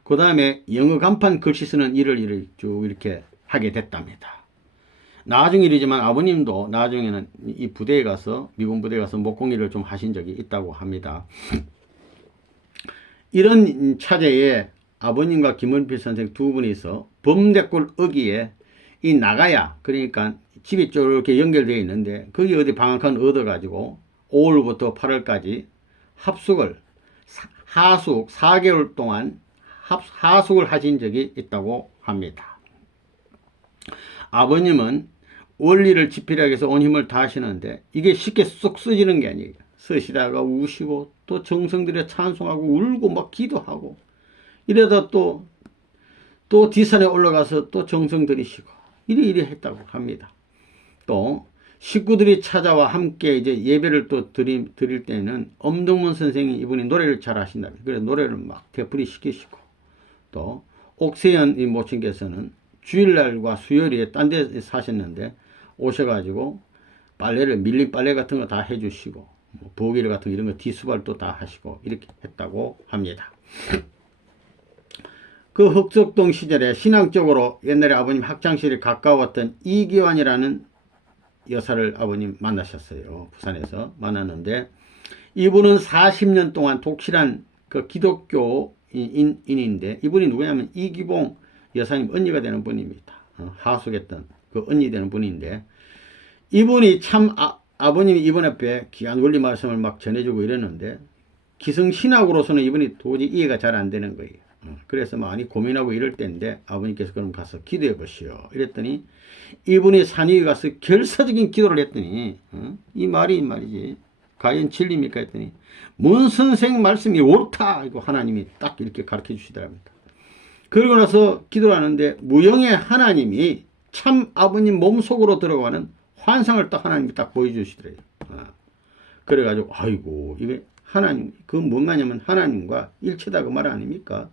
그 다음에 영어 간판 글씨 쓰는 일을 쭉 이렇게 하게 됐답니다. 나중에 이르지만 아버님도 나중에는 이 부대에 가서 미군 부대에 가서 목공일을 좀 하신 적이 있다고 합니다. 이런 차제에 아버님과 김원필 선생 두 분이서 범대골 어기에 이 나가야, 그러니까 집이 이렇게 연결되어 있는데 거기 어디 방앗간 얻어가지고 5월부터 8월까지 합숙을 하숙 4개월 동안 하숙을 하신 적이 있다고 합니다. 아버님은 원리를 지필하기 위해서 온 힘을 다 하시는데 이게 쉽게 쏙 쓰지는 게 아니에요. 쓰시다가 우시고 또 정성 들여 찬송하고 울고 막 기도하고 이러다 또 뒷산에 올라가서 또 정성 들이시고 이리 했다고 합니다. 또 식구들이 찾아와 함께 이제 예배를 또 드릴 때는 엄동문 선생이 이분이 노래를 잘 하신다면 그래서 노래를 막 되풀이 시키시고 또 옥세현 이 모친께서는 주일날과 수요일에 딴 데 사셨는데 오셔가지고 빨래를 밀린 빨래 같은 거 다 해주시고 뭐 부엌일 같은 거 이런 거 뒤수발도 다 하시고 이렇게 했다고 합니다. 그 흑석동 시절에 신앙적으로 옛날에 아버님 학창시절에 가까웠던 이기환이라는 여사를 아버님 만나셨어요. 부산에서 만났는데 이분은 40년 동안 독실한 그 기독교인인데 이분이 누구냐면 이기봉 여사님 언니가 되는 분입니다. 하숙했던 그 언니 되는 분인데 이분이 참 아버님이 이분 앞에 귀한 원리 말씀을 막 전해주고 이랬는데 기성신학으로서는 이분이 도저히 이해가 잘 안 되는 거예요. 그래서 많이 고민하고 이럴 때인데 아버님께서 그럼 가서 기도해 보시오 이랬더니 이분이 산 위에 가서 결사적인 기도를 했더니 이 말이지 과연 진리입니까 했더니 문 선생 말씀이 옳다 이거 하나님이 딱 이렇게 가르쳐 주시더랍니다. 그러고 나서 기도를 하는데 무형의 하나님이 참 아버님 몸속으로 들어가는 환상을 딱 하나님이 딱 보여주시더래요. 그래가지고 아이고 이게 하나님 그 뭔가냐면 하나님과 일체다 그 말 아닙니까?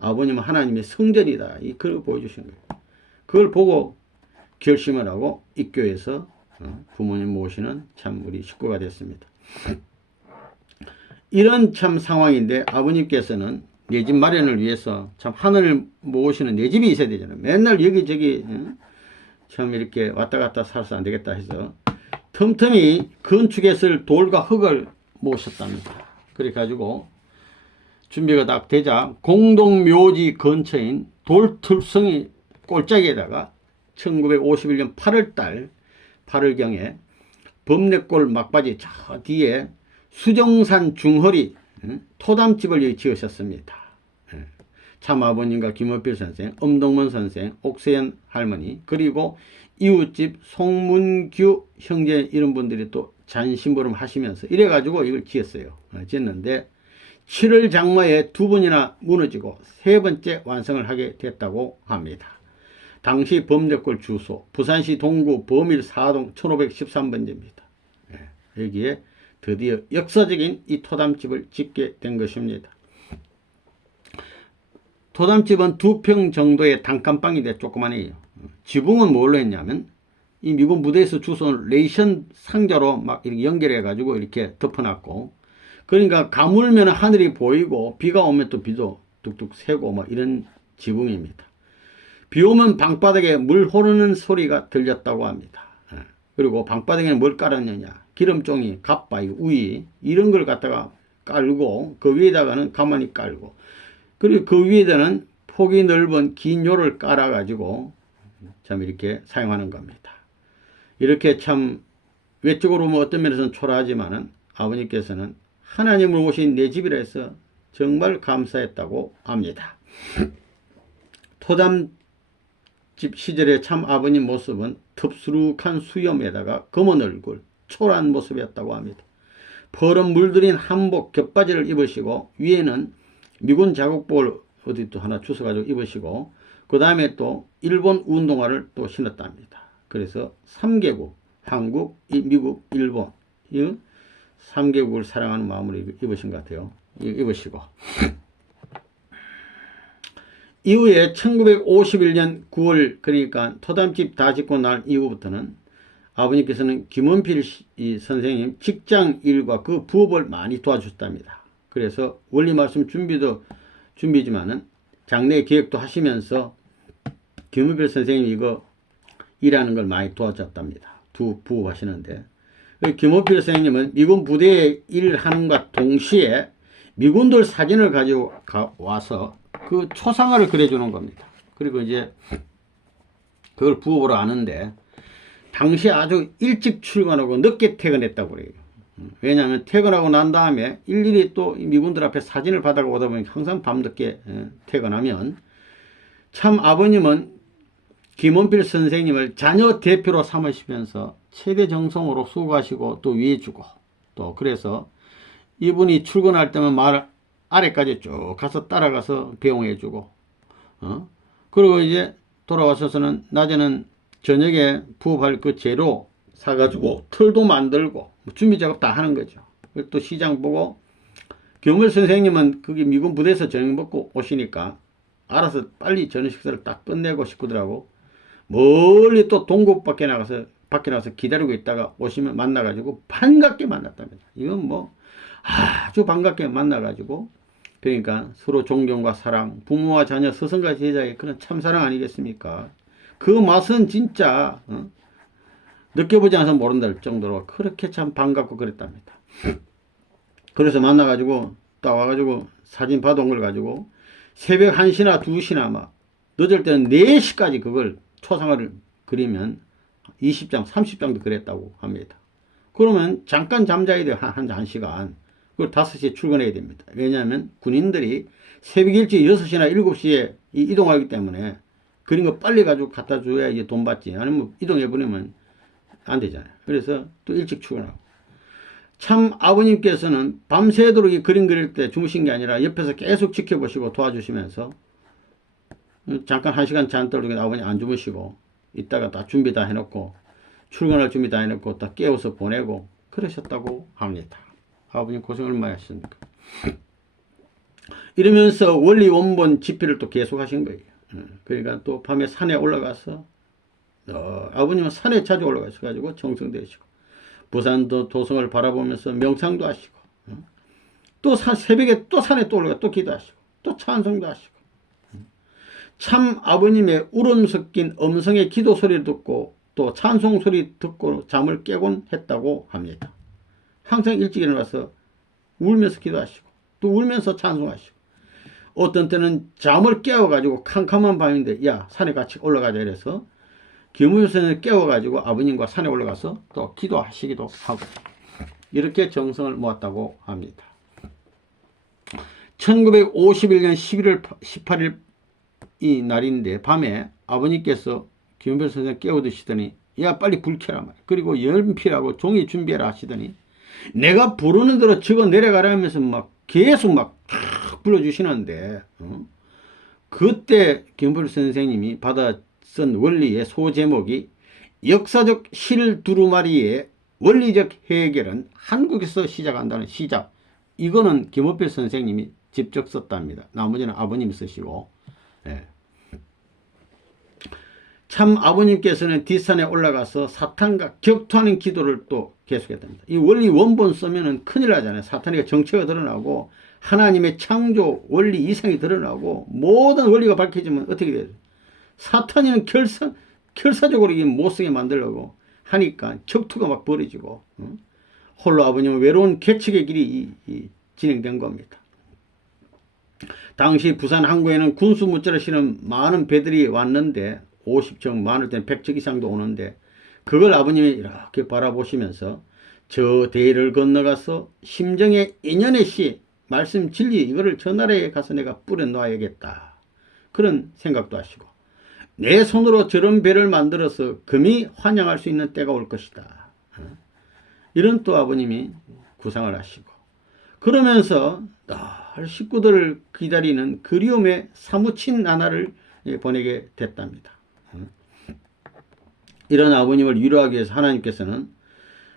아버님은 하나님의 성전이다. 그걸 보여주신 거예요. 그걸 보고 결심을 하고 입교해서 부모님 모시는 참 우리 식구가 됐습니다. 이런 참 상황인데 아버님께서는 내 집 마련을 위해서 참 하늘을 모시는 내 집이 있어야 되잖아요. 맨날 여기저기 참 이렇게 왔다 갔다 살아서 안 되겠다 해서 틈틈이 건축에 쓸 돌과 흙을 모셨답니다. 그래가지고 준비가 딱 되자 공동묘지 근처인 돌틀성이 꼴짝에다가 1951년 8월달 8월경에 범내골 막바지 저 뒤에 수정산 중허리 토담집을 여기 지으셨습니다. 참아버님과 김원필 선생, 엄동문 선생, 옥세현 할머니 그리고 이웃집 송문규 형제 이런 분들이 또 잔심부름 하시면서 이래가지고 이걸 지었어요. 지었는데 7월 장마에 두 번이나 무너지고 세 번째 완성을 하게 됐다고 합니다. 당시 범내골 주소 부산시 동구 범일 4동 1513번지입니다. 여기에 드디어 역사적인 이 토담집을 짓게 된 것입니다. 토담집은 2평 정도의 단칸방인데 조그만해요. 지붕은 뭘로 했냐면 이 미군 부대에서 주워온 레이션 상자로 막 이렇게 연결해 가지고 이렇게 덮어놨고 그러니까 가물면 하늘이 보이고 비가 오면 또 비도 뚝뚝 새고 막 이런 지붕입니다. 비 오면 방바닥에 물 흐르는 소리가 들렸다고 합니다. 그리고 방바닥에는 뭘 깔았느냐 기름종이, 갑바, 우이 이런 걸 갖다가 깔고 그 위에다가는 가만히 깔고 그리고 그 위에다는 폭이 넓은 긴 요를 깔아 가지고 참 이렇게 사용하는 겁니다. 이렇게 참 외적으로 뭐 어떤 면에서는 초라하지만은 아버님께서는 하나님을 오신 내 집이라 해서 정말 감사했다고 합니다. 토담집 시절의 참 아버님 모습은 덥수룩한 수염에다가 검은 얼굴, 초라한 모습이었다고 합니다. 퍼런 물들인 한복 겹바지를 입으시고 위에는 미군 자국복을 어디 또 하나 주워가지고 입으시고 그 다음에 또 일본 운동화를 또 신었답니다. 그래서 3개국 한국, 미국, 일본 이 3개국을 사랑하는 마음으로 입으신 것 같아요. 입으시고 이후에 1951년 9월 그러니까 토담집 다 짓고 난 이후부터는 아버님께서는 김원필 이 선생님 직장 일과 그 부업을 많이 도와주셨답니다. 그래서 원리 말씀 준비지만은 장례 기획도 하시면서 김원필 선생님이 이거 일하는 걸 많이 도와줬답니다. 두 부업 하시는데, 김원필 선생님은 미군 부대에 일하는과 동시에 미군들 사진을 가지고 와서 그 초상화를 그려주는 겁니다. 그리고 이제 그걸 부업으로 아는데, 당시 아주 일찍 출근하고 늦게 퇴근했다고 그래요. 왜냐하면 퇴근하고 난 다음에 일일이 또 미군들 앞에 사진을 받아오다 보니 항상 밤늦게 퇴근하면, 참 아버님은 김원필 선생님을 자녀 대표로 삼으시면서 최대 정성으로 수고하시고 또 위해주고, 또 그래서 이분이 출근할 때면 말 아래까지 쭉 가서 따라가서 배웅해주고, 그리고 이제 돌아와서는 낮에는 저녁에 부업할 그 재료 사가지고 털도 만들고 준비 작업 다 하는 거죠. 또 시장 보고, 김원필 선생님은 거기 미군 부대에서 저녁 먹고 오시니까 알아서 빨리 저녁 식사를 딱 끝내고 식구들하고 멀리 또 동국 밖에 나가서 기다리고 있다가 오시면 만나가지고 반갑게 만났답니다. 이건 뭐 아주 반갑게 만나가지고, 그러니까 서로 존경과 사랑, 부모와 자녀, 스승과 제자의 그런 참사랑 아니겠습니까? 그 맛은 진짜 느껴보지 않아서 모른다 할 정도로 그렇게 참 반갑고 그랬답니다. 그래서 만나가지고 딱 와가지고 사진 받아온 걸 가지고 새벽 1시나 2시나 막 늦을 때는 4시까지 그걸 초상화를 그리면 20장 30장도 그랬다고 합니다. 그러면 잠깐 잠자야 돼요. 한 시간. 그걸 5시에 출근해야 됩니다. 왜냐하면 군인들이 새벽 일찍 6시나 7시에 이동하기 때문에 그린 거 빨리 가지고 갖다 줘야 이제 돈 받지. 아니면 이동해버리면 안 되잖아요. 그래서 또 일찍 출근하고. 참 아버님께서는 밤새도록 이 그림 그릴 때 주무신 게 아니라 옆에서 계속 지켜보시고 도와주시면서, 잠깐 1시간 잔떨고 아버님 안 주무시고 이따가 다 준비 다 해놓고 출근할 준비 다 해놓고 다 깨워서 보내고 그러셨다고 합니다. 아버님 고생 얼마나 하셨습니까? 이러면서 원리 원본 집필을 또 계속 하신 거예요. 그러니까 또 밤에 산에 올라가서, 아버님은 산에 자주 올라가셔가지고 정성되시고, 부산도 도성을 바라보면서 명상도 하시고, 또 새벽에 또 산에 또 올라가 또 기도하시고, 또 찬송도 하시고, 참 아버님의 울음 섞인 음성의 기도 소리를 듣고 또 찬송 소리 듣고 잠을 깨곤 했다고 합니다. 항상 일찍 일어나서 울면서 기도하시고 또 울면서 찬송하시고, 어떤 때는 잠을 깨워가지고 캄캄한 밤인데 야 산에 같이 올라가자 이래서 김우일 선생을 깨워가지고 아버님과 산에 올라가서 또 기도하시기도 하고, 이렇게 정성을 모았다고 합니다. 1951년 11월 18일 이 날인데 밤에 아버님께서 김원필 선생 깨워드시더니 야 빨리 불 켜라 말이야. 그리고 연필하고 종이 준비해라 하시더니 내가 부르는 대로 적어 내려가라 하면서 막 계속 막 불러주시는데, 그때 김원필 선생님이 받아 쓴 원리의 소제목이 역사적 실 두루마리의 원리적 해결은 한국에서 시작한다는 시작. 이거는 김원필 선생님이 직접 썼답니다. 나머지는 아버님이 쓰시고. 예. 참 아버님께서는 뒷산에 올라가서 사탄과 격투하는 기도를 또 계속했답니다. 이 원리 원본 쓰면은 큰일 나잖아요. 사탄의 정체가 드러나고 하나님의 창조 원리 이상이 드러나고 모든 원리가 밝혀지면 어떻게 돼요? 사탄이는 결사적으로 이 못쓰게 만들려고 하니까 격투가 막 벌어지고, 홀로 아버님은 외로운 개척의 길이 진행된 겁니다. 당시 부산 항구에는 군수 무자를 실은 많은 배들이 왔는데 50척, 많을 때는 100척 이상도 오는데, 그걸 아버님이 이렇게 바라보시면서 저 대를 건너가서 심정의 인연의 시 말씀 진리 이거를 저 나라에 가서 내가 뿌려 놔야겠다, 그런 생각도 하시고, 내 손으로 저런 배를 만들어서 금이 환영할 수 있는 때가 올 것이다, 이런 또 아버님이 구상을 하시고, 그러면서 늘 식구들을 기다리는 그리움에 사무친 나날을 보내게 됐답니다. 이런 아버님을 위로하기 위해서 하나님께서는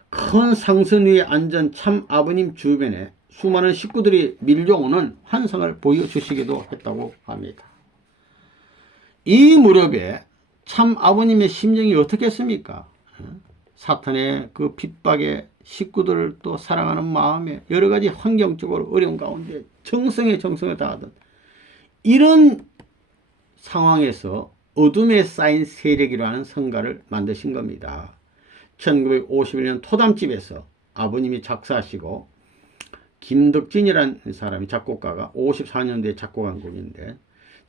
큰 상선 위에 앉은 참 아버님 주변에 수많은 식구들이 밀려오는 환상을 보여주시기도 했다고 합니다. 이 무렵에 참 아버님의 심정이 어떻겠습니까? 사탄의 그 핍박에 식구들을 또 사랑하는 마음에 여러 가지 환경적으로 어려운 가운데 정성에 정성을 다하던 이런 상황에서 어둠에 쌓인 세력이라는 성가를 만드신 겁니다. 1951년 토담집에서 아버님이 작사하시고 김덕진이라는 사람이 작곡가가 54년도에 작곡한 곡인데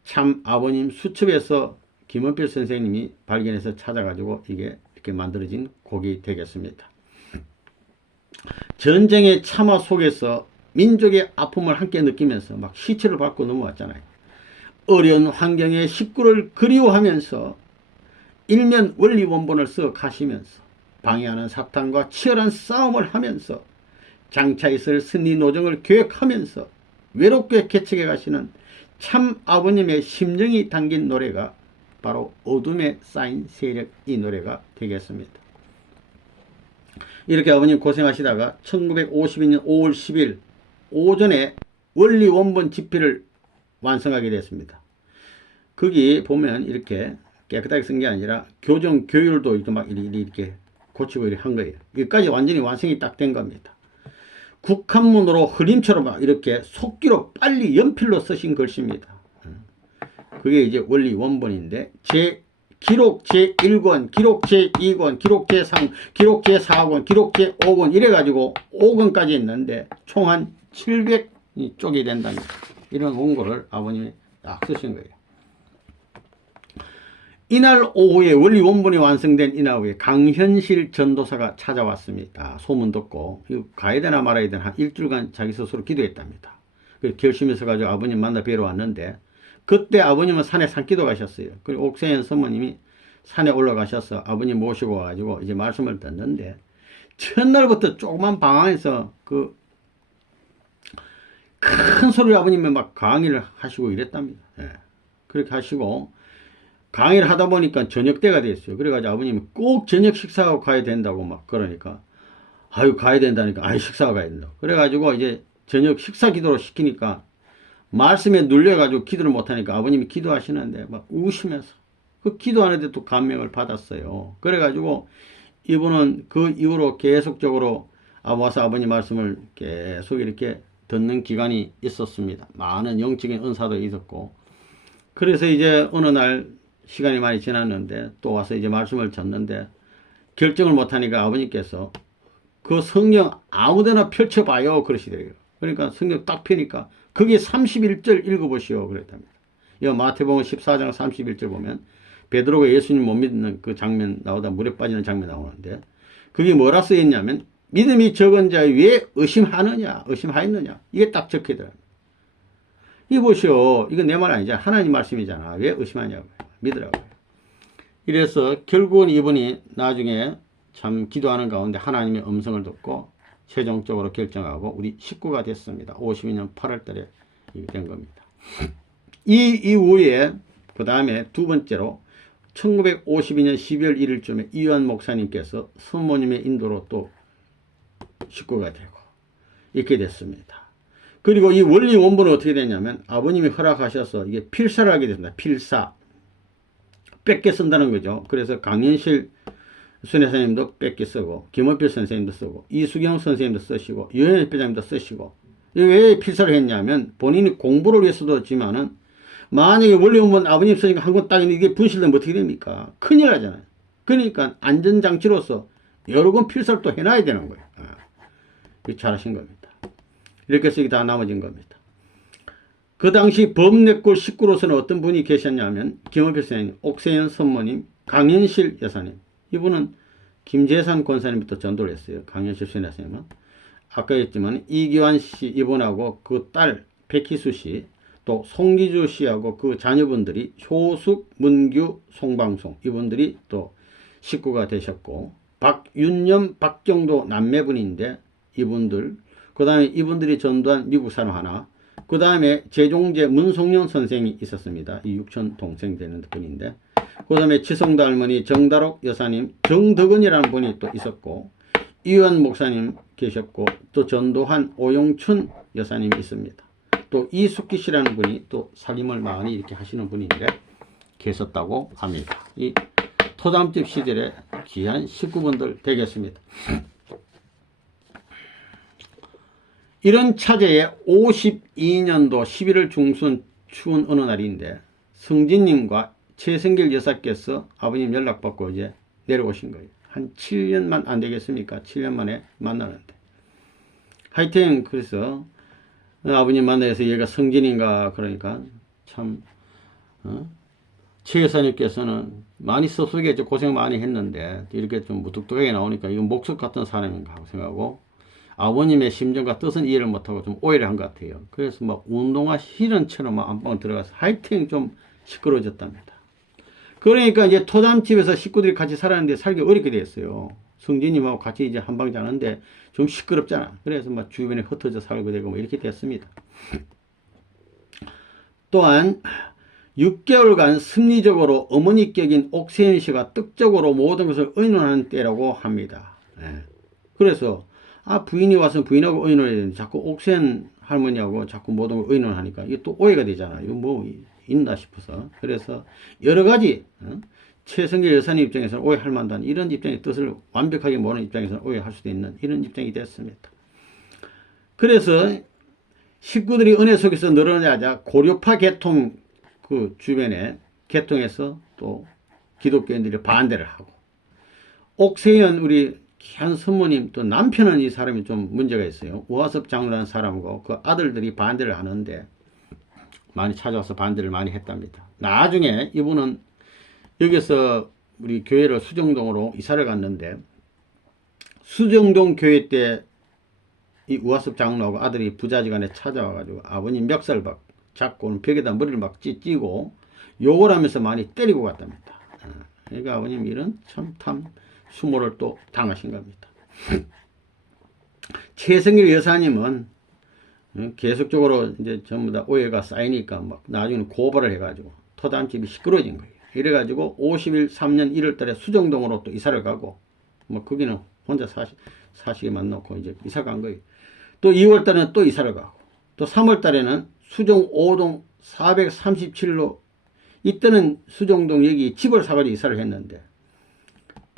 참 아버님 수첩에서 김원필 선생님이 발견해서 찾아가지고 이게 이렇게 만들어진 곡이 되겠습니다. 전쟁의 참화 속에서 민족의 아픔을 함께 느끼면서 막 시체를 밟고 넘어왔잖아요. 어려운 환경에 식구를 그리워하면서 일면 원리 원본을 써 가시면서 방해하는 사탄과 치열한 싸움을 하면서 장차 있을 승리 노정을 계획하면서 외롭게 개척해 가시는 참 아버님의 심정이 담긴 노래가 바로 어둠에 쌓인 세력 이 노래가 되겠습니다. 이렇게 아버님 고생하시다가 1952년 5월 10일 오전에 원리 원본 집필을 완성하게 됐습니다. 거기 보면 이렇게 깨끗하게 쓴 게 아니라 교정 교율도 이렇게 막 이렇게 고치고 이렇게 한 거예요. 여기까지 완전히 완성이 딱 된 겁니다. 국한문으로 흐림처럼 막 이렇게 속기로 빨리 연필로 쓰신 글씨입니다. 그게 이제 원리 원본인데 기록 제1권, 기록 제2권, 기록 제3, 기록 제4권, 기록 제5권 이래가지고 5권까지 있는데 총 한 700쪽이 된답니다. 이런 원고를 아버님이 딱 쓰신 거예요. 이날 오후에 원리 원본이 완성된 이날 오후에 강현실 전도사가 찾아왔습니다. 소문 듣고 이거 가야 되나 말아야 되나 한 일주일간 자기 스스로 기도했답니다. 결심해서 가지고 아버님 만나 뵈러 왔는데 그때 아버님은 산에 산기도 가셨어요. 그리고 옥세현 선모님이 산에 올라가셔서 아버님 모시고 와가지고 이제 말씀을 듣는데 첫날부터 조그만 방 안에서 그 큰 소리로 아버님이 막 강의를 하시고 이랬답니다. 예. 그렇게 하시고 강의를 하다 보니까 저녁 때가 됐어요. 그래가지고 아버님이 꼭 저녁 식사하고 가야 된다고 막 그러니까 아유 가야 된다니까 아유 식사하고 가야 된다고 그래가지고 이제 저녁 식사 기도로 시키니까 말씀에 눌려가지고 기도를 못하니까 아버님이 기도하시는데 막 우시면서 그 기도하는데 또 감명을 받았어요. 그래가지고 이분은 그 이후로 계속적으로 와서 아버님 말씀을 계속 이렇게 듣는 기간이 있었습니다. 많은 영적인 은사도 있었고 그래서 이제 어느 날 시간이 많이 지났는데 또 와서 이제 말씀을 듣는데 결정을 못하니까 아버님께서 그 성경 아무데나 펼쳐봐요 그러시더래요. 그러니까 성경 딱 펴니까 거기에 31절 읽어보시오 그랬답니다. 이 마태복음 14장 31절 보면 베드로가 예수님 못 믿는 그 장면 나오다 물에 빠지는 장면 나오는데 그게 뭐라 쓰였냐면 믿음이 적은 자에 왜 의심하느냐 의심하였느냐 이게 딱 적혀있더랍니다. 이 보시오 이거 내 말 아니잖아 하나님 말씀이잖아 왜 의심하냐고 믿으라고요. 이래서 결국은 이분이 나중에 참 기도하는 가운데 하나님의 음성을 듣고 최종적으로 결정하고 우리 식구가 됐습니다. 52년 8월 달에 된 겁니다. 이 이후에 그 다음에 두 번째로 1952년 12월 1일쯤에 이완 목사님께서 성모님의 인도로 또 식구가 되고 이렇게 됐습니다. 그리고 이 원리 원본은 어떻게 되냐면 아버님이 허락하셔서 이게 필사를 하게 됐습니다. 필사. 뺏게 쓴다는 거죠. 그래서 강현실 순회사님도 뺏게 쓰고 김원필 선생님도 쓰고 이수경 선생님도 쓰시고 유현일 회장님도 쓰시고 왜 필사를 했냐면 본인이 공부를 위해서도 했지만은 만약에 원리 원본 아버님 쓰니까 한 권 딱 있는데 이게 분실되면 어떻게 됩니까? 큰일 나잖아요. 그러니까 안전장치로서 여러 권 필사를 또 해놔야 되는 거예요. 잘하신 겁니다. 이렇게 해서 이게 다 나머진 겁니다. 그 당시 범내골 식구로서는 어떤 분이 계셨냐면 김원필 선생님, 옥세현 선모님, 강현실 여사님 이분은 김재산 권사님부터 전도를 했어요. 강현실 선생님은 아까 했지만 이기환 씨 이분하고 그 딸 백희수 씨 또 송기주 씨하고 그 자녀분들이 효숙, 문규, 송방송 이분들이 또 식구가 되셨고 박윤념, 박경도 남매분인데 이분들 그 다음에 이분들이 전도한 미국 사람 하나 그 다음에 제종재 문송영 선생이 있었습니다. 이 육촌 동생 되는 분인데 그 다음에 지성도 할머니 정다록 여사님 정덕은이라는 분이 또 있었고 이완 목사님 계셨고 또 전도한 오용춘 여사님이 있습니다. 또 이숙기 씨라는 분이 또 살림을 많이 이렇게 하시는 분인데 계셨다고 합니다. 이 토담집 시절의 귀한 식구분들 되겠습니다. 이런 차제에 52년도 11월 중순 추운 어느 날인데 성진님과 최성길 여사께서 아버님 연락받고 이제 내려오신 거예요. 한 7년만 안 되겠습니까? 7년 만에 만나는데. 하여튼 그래서 아버님 만나서 얘가 성진인가 그러니까 참 최 여사님께서는 많이 섭섭했죠. 고생 많이 했는데 이렇게 좀 무뚝뚝하게 나오니까 이건 목석 같은 사람인가 하고 생각하고 아버님의 심정과 뜻은 이해를 못하고 좀 오해를 한 것 같아요. 그래서 막 운동화 실은처럼 막 안방 들어가서 하여튼 좀 시끄러워졌답니다. 그러니까 이제 토담집에서 식구들이 같이 살았는데 살기 어렵게 됐어요. 성진님하고 같이 이제 한방 자는데 좀 시끄럽잖아. 그래서 막 주변에 흩어져 살고 되고 뭐 이렇게 됐습니다. 또한 6개월간 심리적으로 어머니 격인 옥세현 씨가 뜻적으로 모든 것을 의논하는 때라고 합니다. 그래서 부인이 와서 부인하고 의논해야 되는데 자꾸 옥세현 할머니하고 자꾸 모든 걸 의논하니까 이게 또 오해가 되잖아. 이거 뭐 있나 싶어서. 그래서 여러 가지 최성길 여사님 입장에서는 오해할 만도 한 이런 입장의 뜻을 완벽하게 모르는 입장에서는 오해할 수도 있는 이런 입장이 됐습니다. 그래서 식구들이 은혜 속에서 늘어나자 고려파 계통 그 주변에 계통에서 또 기독교인들이 반대를 하고 옥세현 우리 귀한 선모님 또 남편은 이 사람이 좀 문제가 있어요. 우화섭 장로라는 사람하고 그 아들들이 반대를 하는데 많이 찾아와서 반대를 많이 했답니다. 나중에 이분은 여기서 우리 교회를 수정동으로 이사를 갔는데 수정동 교회 때 이 우화섭 장로하고 아들이 부자지간에 찾아와가지고 아버님 멱살 잡고 벽에다 머리를 막 찌고 욕을 하면서 많이 때리고 갔답니다. 그러니까 아버님 이런 참 수모를 또 당하신 겁니다. 최성길 여사님은 계속적으로 이제 전부 다 오해가 쌓이니까 막 나중에 고발을 해가지고 토담집이 시끄러워진 거예요. 이래가지고 51, 3년 1월 달에 수정동으로 또 이사를 가고 뭐 거기는 혼자 사시게만 놓고 이제 이사 간 거예요. 또 2월 달에는 또 이사를 가고 또 3월 달에는 수정 5동 437로 이때는 수정동 여기 집을 사가지고 이사를 했는데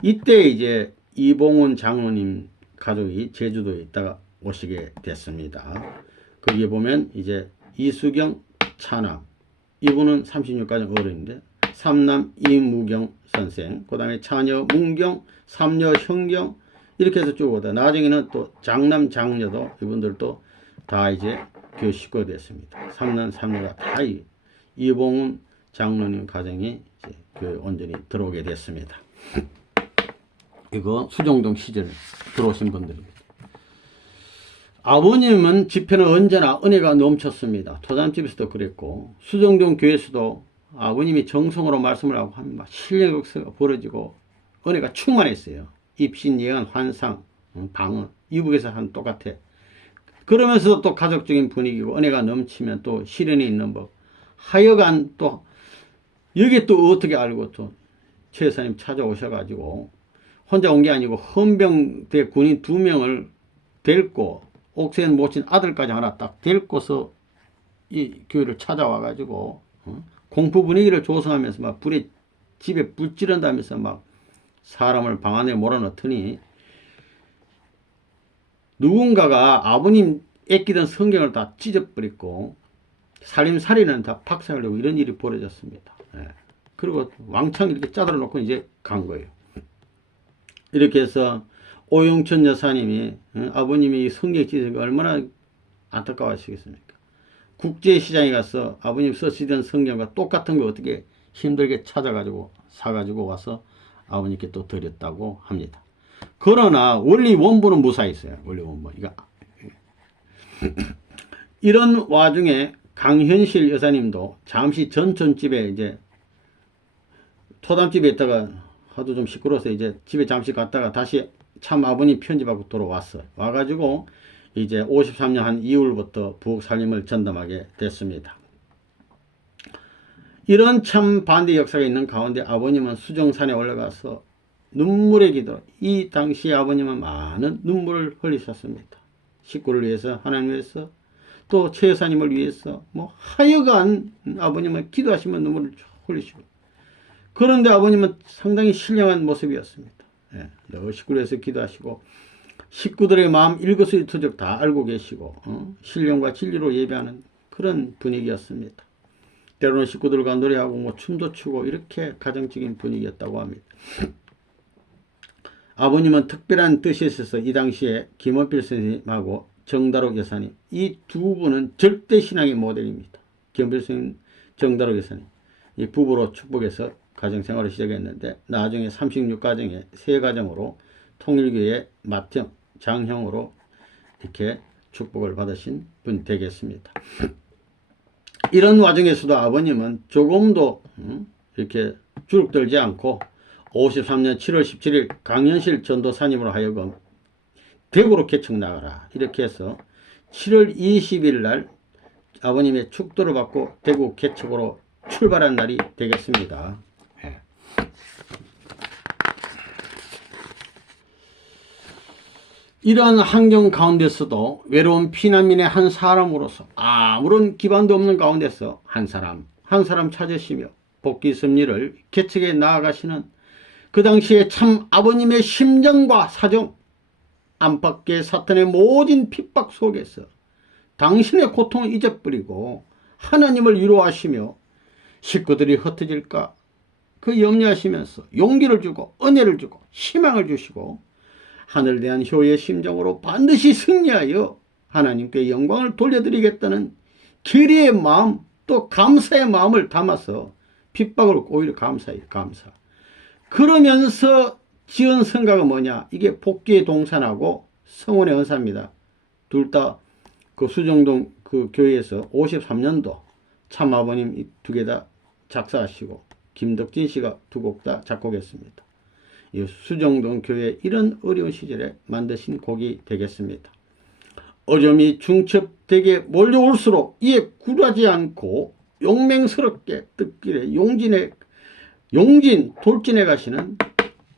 이때 이제 이봉훈 장로님 가족이 제주도에 있다가 오시게 됐습니다. 거기에 보면 이제 이수경 차남 이분은 36가정 어른인데 삼남 이무경 선생 그 다음에 차녀 문경 삼녀 형경 이렇게 해서 쭉 오다 나중에는 또 장남 장녀도 이분들도 다 이제 교회 식구가 됐습니다. 삼남 삼녀가 다 이봉훈 장로님 가정이 이제 교회 온전히 들어오게 됐습니다. 이거 수정동 시절 들어오신 분들입니다. 아버님은 집회는 언제나 은혜가 넘쳤습니다. 토담집에서도 그랬고 수정동 교회에서도 아버님이 정성으로 말씀을 하고 하면 막 신령의 역사가 벌어지고 은혜가 충만했어요. 입신, 예언, 환상, 방언 이북에서 한 똑같아. 그러면서도 또 가족적인 분위기고 은혜가 넘치면 또 시련이 있는 법. 하여간 또 여기 또 어떻게 알고 또 최 여사님 찾아오셔가지고 혼자 온 게 아니고 헌병대 군인 2명을 데리고 옥세현 모친 아들까지 하나 딱 데리고서 이 교회를 찾아와가지고 공포 분위기를 조성하면서 막 집에 불 지른다면서 막 사람을 방 안에 몰아넣더니 누군가가 아버님 애끼던 성경을 다 찢어버리고 살림살이는 다 박살내고 이런 일이 벌어졌습니다. 그리고 왕창 이렇게 짜들어 놓고 이제 간 거예요. 이렇게 해서 오용천 여사님이 아버님이 성경 찢은 거 얼마나 안타까워하시겠습니까? 국제시장에 가서 아버님 쓰시던 성경과 똑같은 거 어떻게 힘들게 찾아가지고 사가지고 와서 아버님께 또 드렸다고 합니다. 그러나 원리 원본은 무사히 있어요. 원리 원본. 이런 와중에 강현실 여사님도 잠시 전촌집에 이제 토담집에 있다가 하도 좀 시끄러워서 이제 집에 잠시 갔다가 다시 참 아버님 편집하고 돌아왔어. 와가지고 이제 53년 한 2월부터 부엌 살림을 전담하게 됐습니다. 이런 참 반대 역사가 있는 가운데 아버님은 수정산에 올라가서 눈물의 기도, 이 당시 아버님은 많은 눈물을 흘리셨습니다. 식구를 위해서, 하나님을 위해서, 또 최 여사님을 위해서, 뭐 하여간 아버님은 기도하시면 눈물을 흘리시고 그런데 아버님은 상당히 신령한 모습이었습니다. 예, 늘 식구에서 기도하시고 식구들의 마음 일거수일투족 다 알고 계시고 신령과 진리로 예배하는 그런 분위기였습니다. 때로는 식구들과 노래하고 뭐 춤도 추고 이렇게 가정적인 분위기였다고 합니다. 아버님은 특별한 뜻이 있어서 이 당시에 김원필 선생님하고 정다록 여사님 이 두 분은 절대 신앙의 모델입니다. 김원필 선생님, 정다록 여사님 이 부부로 축복해서 가정생활을 시작했는데 나중에 36가정의 세 가정으로 통일교회 맏형, 장형으로 이렇게 축복을 받으신 분 되겠습니다. 이런 와중에서도 아버님은 조금도 이렇게 주눅들지 않고 53년 7월 17일 강현실 전도사님으로 하여금 대구로 개척 나가라 이렇게 해서 7월 20일 날 아버님의 축도를 받고 대구 개척으로 출발한 날이 되겠습니다. 이러한 환경 가운데서도 외로운 피난민의 한 사람으로서 아무런 기반도 없는 가운데서 한 사람 찾으시며 복귀 섭리를 개척해 나아가시는 그 당시에 참 아버님의 심정과 사정, 안팎의 사탄의 모든 핍박 속에서 당신의 고통을 잊어버리고 하나님을 위로하시며 식구들이 흩어질까 그 염려하시면서 용기를 주고 은혜를 주고 희망을 주시고 하늘 대한 효의 심정으로 반드시 승리하여 하나님께 영광을 돌려드리겠다는 기리의 마음 또 감사의 마음을 담아서 핍박을 오히려 감사해요. 감사. 그러면서 지은 성가가 뭐냐? 이게 복귀의 동산하고 성원의 은사입니다. 둘 다 그 수정동 그 교회에서 53년도 참아버님 두 개 다 작사하시고 김덕진 씨가 두 곡 다 작곡했습니다. 이 수정동 교회 이런 어려운 시절에 만드신 곡이 되겠습니다. 어려움이 중첩되게 몰려올수록 이에 굴하지 않고 용맹스럽게 뜻길에 돌진해 가시는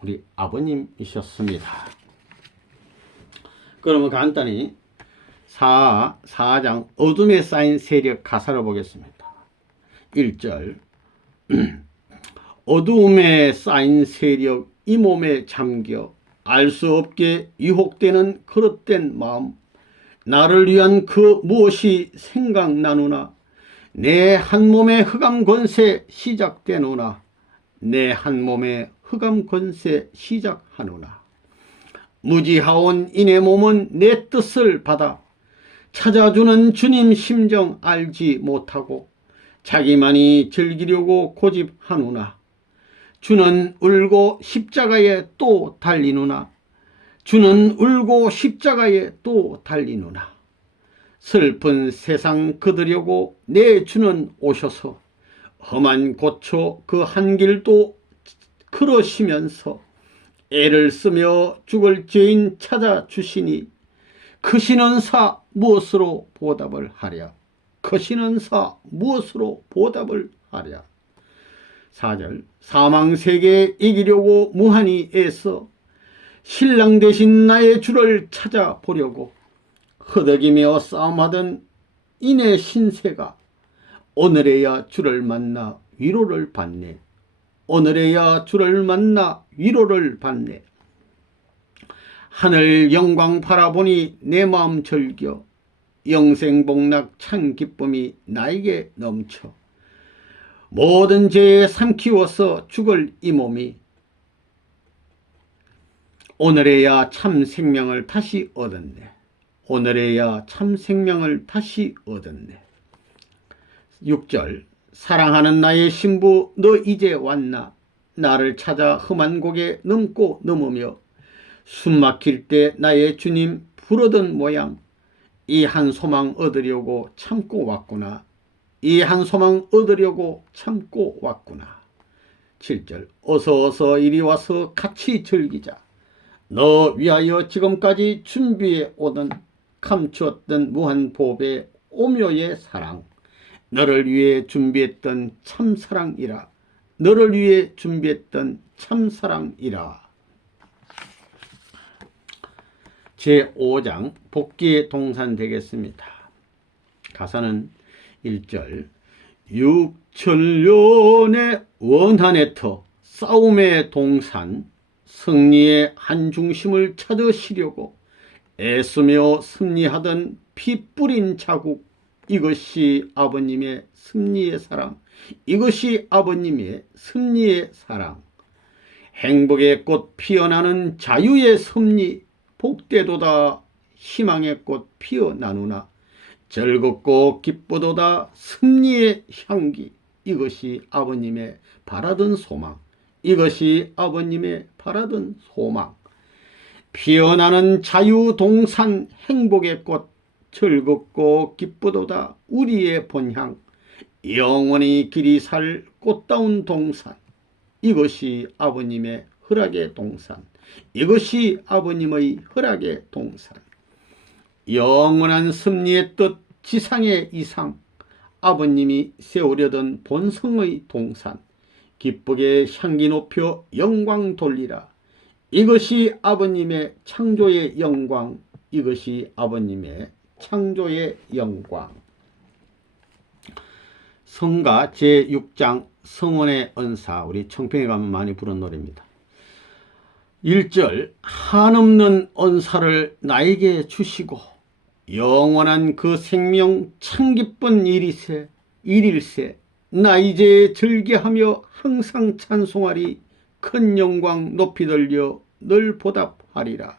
우리 아버님이셨습니다. 그러면 간단히 4장 어둠에 쌓인 세력 가사를 보겠습니다. 1절 어두움에 쌓인 세력 이 몸에 잠겨 알 수 없게 유혹되는 그릇된 마음 나를 위한 그 무엇이 생각나누나 내 한 몸의 흑암 권세 시작되노나 내 한 몸의 흑암 권세 시작하노나 무지하온 이내 몸은 내 뜻을 받아 찾아주는 주님 심정 알지 못하고 자기만이 즐기려고 고집하노나 주는 울고 십자가에 또 달리노나 주는 울고 십자가에 또 달리노나 슬픈 세상 거두려고 내 주는 오셔서 험한 고초 그 한 길도 걸으시면서 애를 쓰며 죽을 죄인 찾아주시니 크신 사 무엇으로 보답을 하랴 크신 사 무엇으로 보답을 하랴 4절 사망세계 이기려고 무한히 애써 신랑 대신 나의 주를 찾아보려고 허덕이며 싸움하던 이내 신세가 오늘에야 주를 만나 위로를 받네. 오늘에야 주를 만나 위로를 받네. 하늘 영광 바라보니 내 마음 절겨 영생복락 찬 기쁨이 나에게 넘쳐 모든 죄에 삼키워서 죽을 이 몸이 오늘에야 참 생명을 다시 얻었네. 오늘에야 참 생명을 다시 얻었네. 6절 사랑하는 나의 신부 너 이제 왔나 나를 찾아 험한 곡에 넘고 넘으며 숨 막힐 때 나의 주님 부르던 모양 이 한 소망 얻으려고 참고 왔구나. 이 한 소망 얻으려고 참고 왔구나. 7절 어서 이리 와서 같이 즐기자. 너 위하여 지금까지 준비해 오던 감추었던 무한 보배 오묘의 사랑 너를 위해 준비했던 참사랑이라. 너를 위해 준비했던 참사랑이라. 제5장 복귀의 동산 되겠습니다. 가사는 1절 6천년의 원한의 터 싸움의 동산, 승리의 한 중심을 찾으시려고 애쓰며 승리하던 피 뿌린 자국, 이것이 아버님의 승리의 사랑, 이것이 아버님의 승리의 사랑. 행복의 꽃 피어나는 자유의 섭리, 복되도다 희망의 꽃 피어나누나 즐겁고 기쁘도다 승리의 향기, 이것이 아버님의 바라던 소망, 이것이 아버님의 바라던 소망. 피어나는 자유동산 행복의 꽃, 즐겁고 기쁘도다 우리의 본향, 영원히 길이 살 꽃다운 동산, 이것이 아버님의 허락의 동산, 이것이 아버님의 허락의 동산. 영원한 섭리의 뜻, 지상의 이상, 아버님이 세우려던 본성의 동산, 기쁘게 향기 높여 영광 돌리라, 이것이 아버님의 창조의 영광, 이것이 아버님의 창조의 영광. 성가 제6장 성원의 은사, 우리 청평에 가면 많이 부른 노래입니다. 1절, 한없는 은사를 나에게 주시고 영원한 그 생명 참 기쁜 일일세 나 이제 즐겨하며 항상 찬송하리, 큰 영광 높이 들려 늘 보답하리라.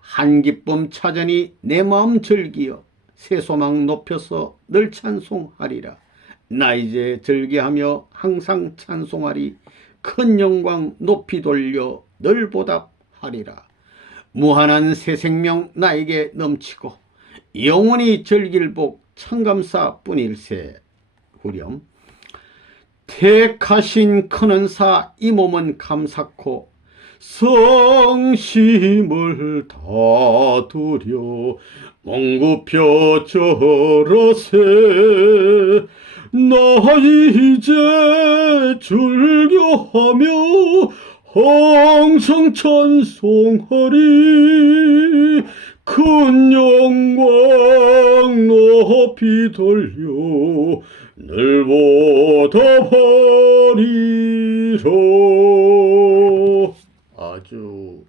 한 기쁨 찾으니 내 마음 즐기어 새 소망 높여서 늘 찬송하리라. 나 이제 즐겨하며 항상 찬송하리, 큰 영광 높이 돌려 늘 보답하리라. 무한한 새 생명 나에게 넘치고 영원히 즐길 복 참감사 뿐일세. 후렴. 택하신 큰 은사 이 몸은 감사코 성심을 다드려 멍굽혀 절하세. 나 이제 즐겨하며 항상 찬송하리, 큰 영광 높이 돌려 늘 보답하리라. 아주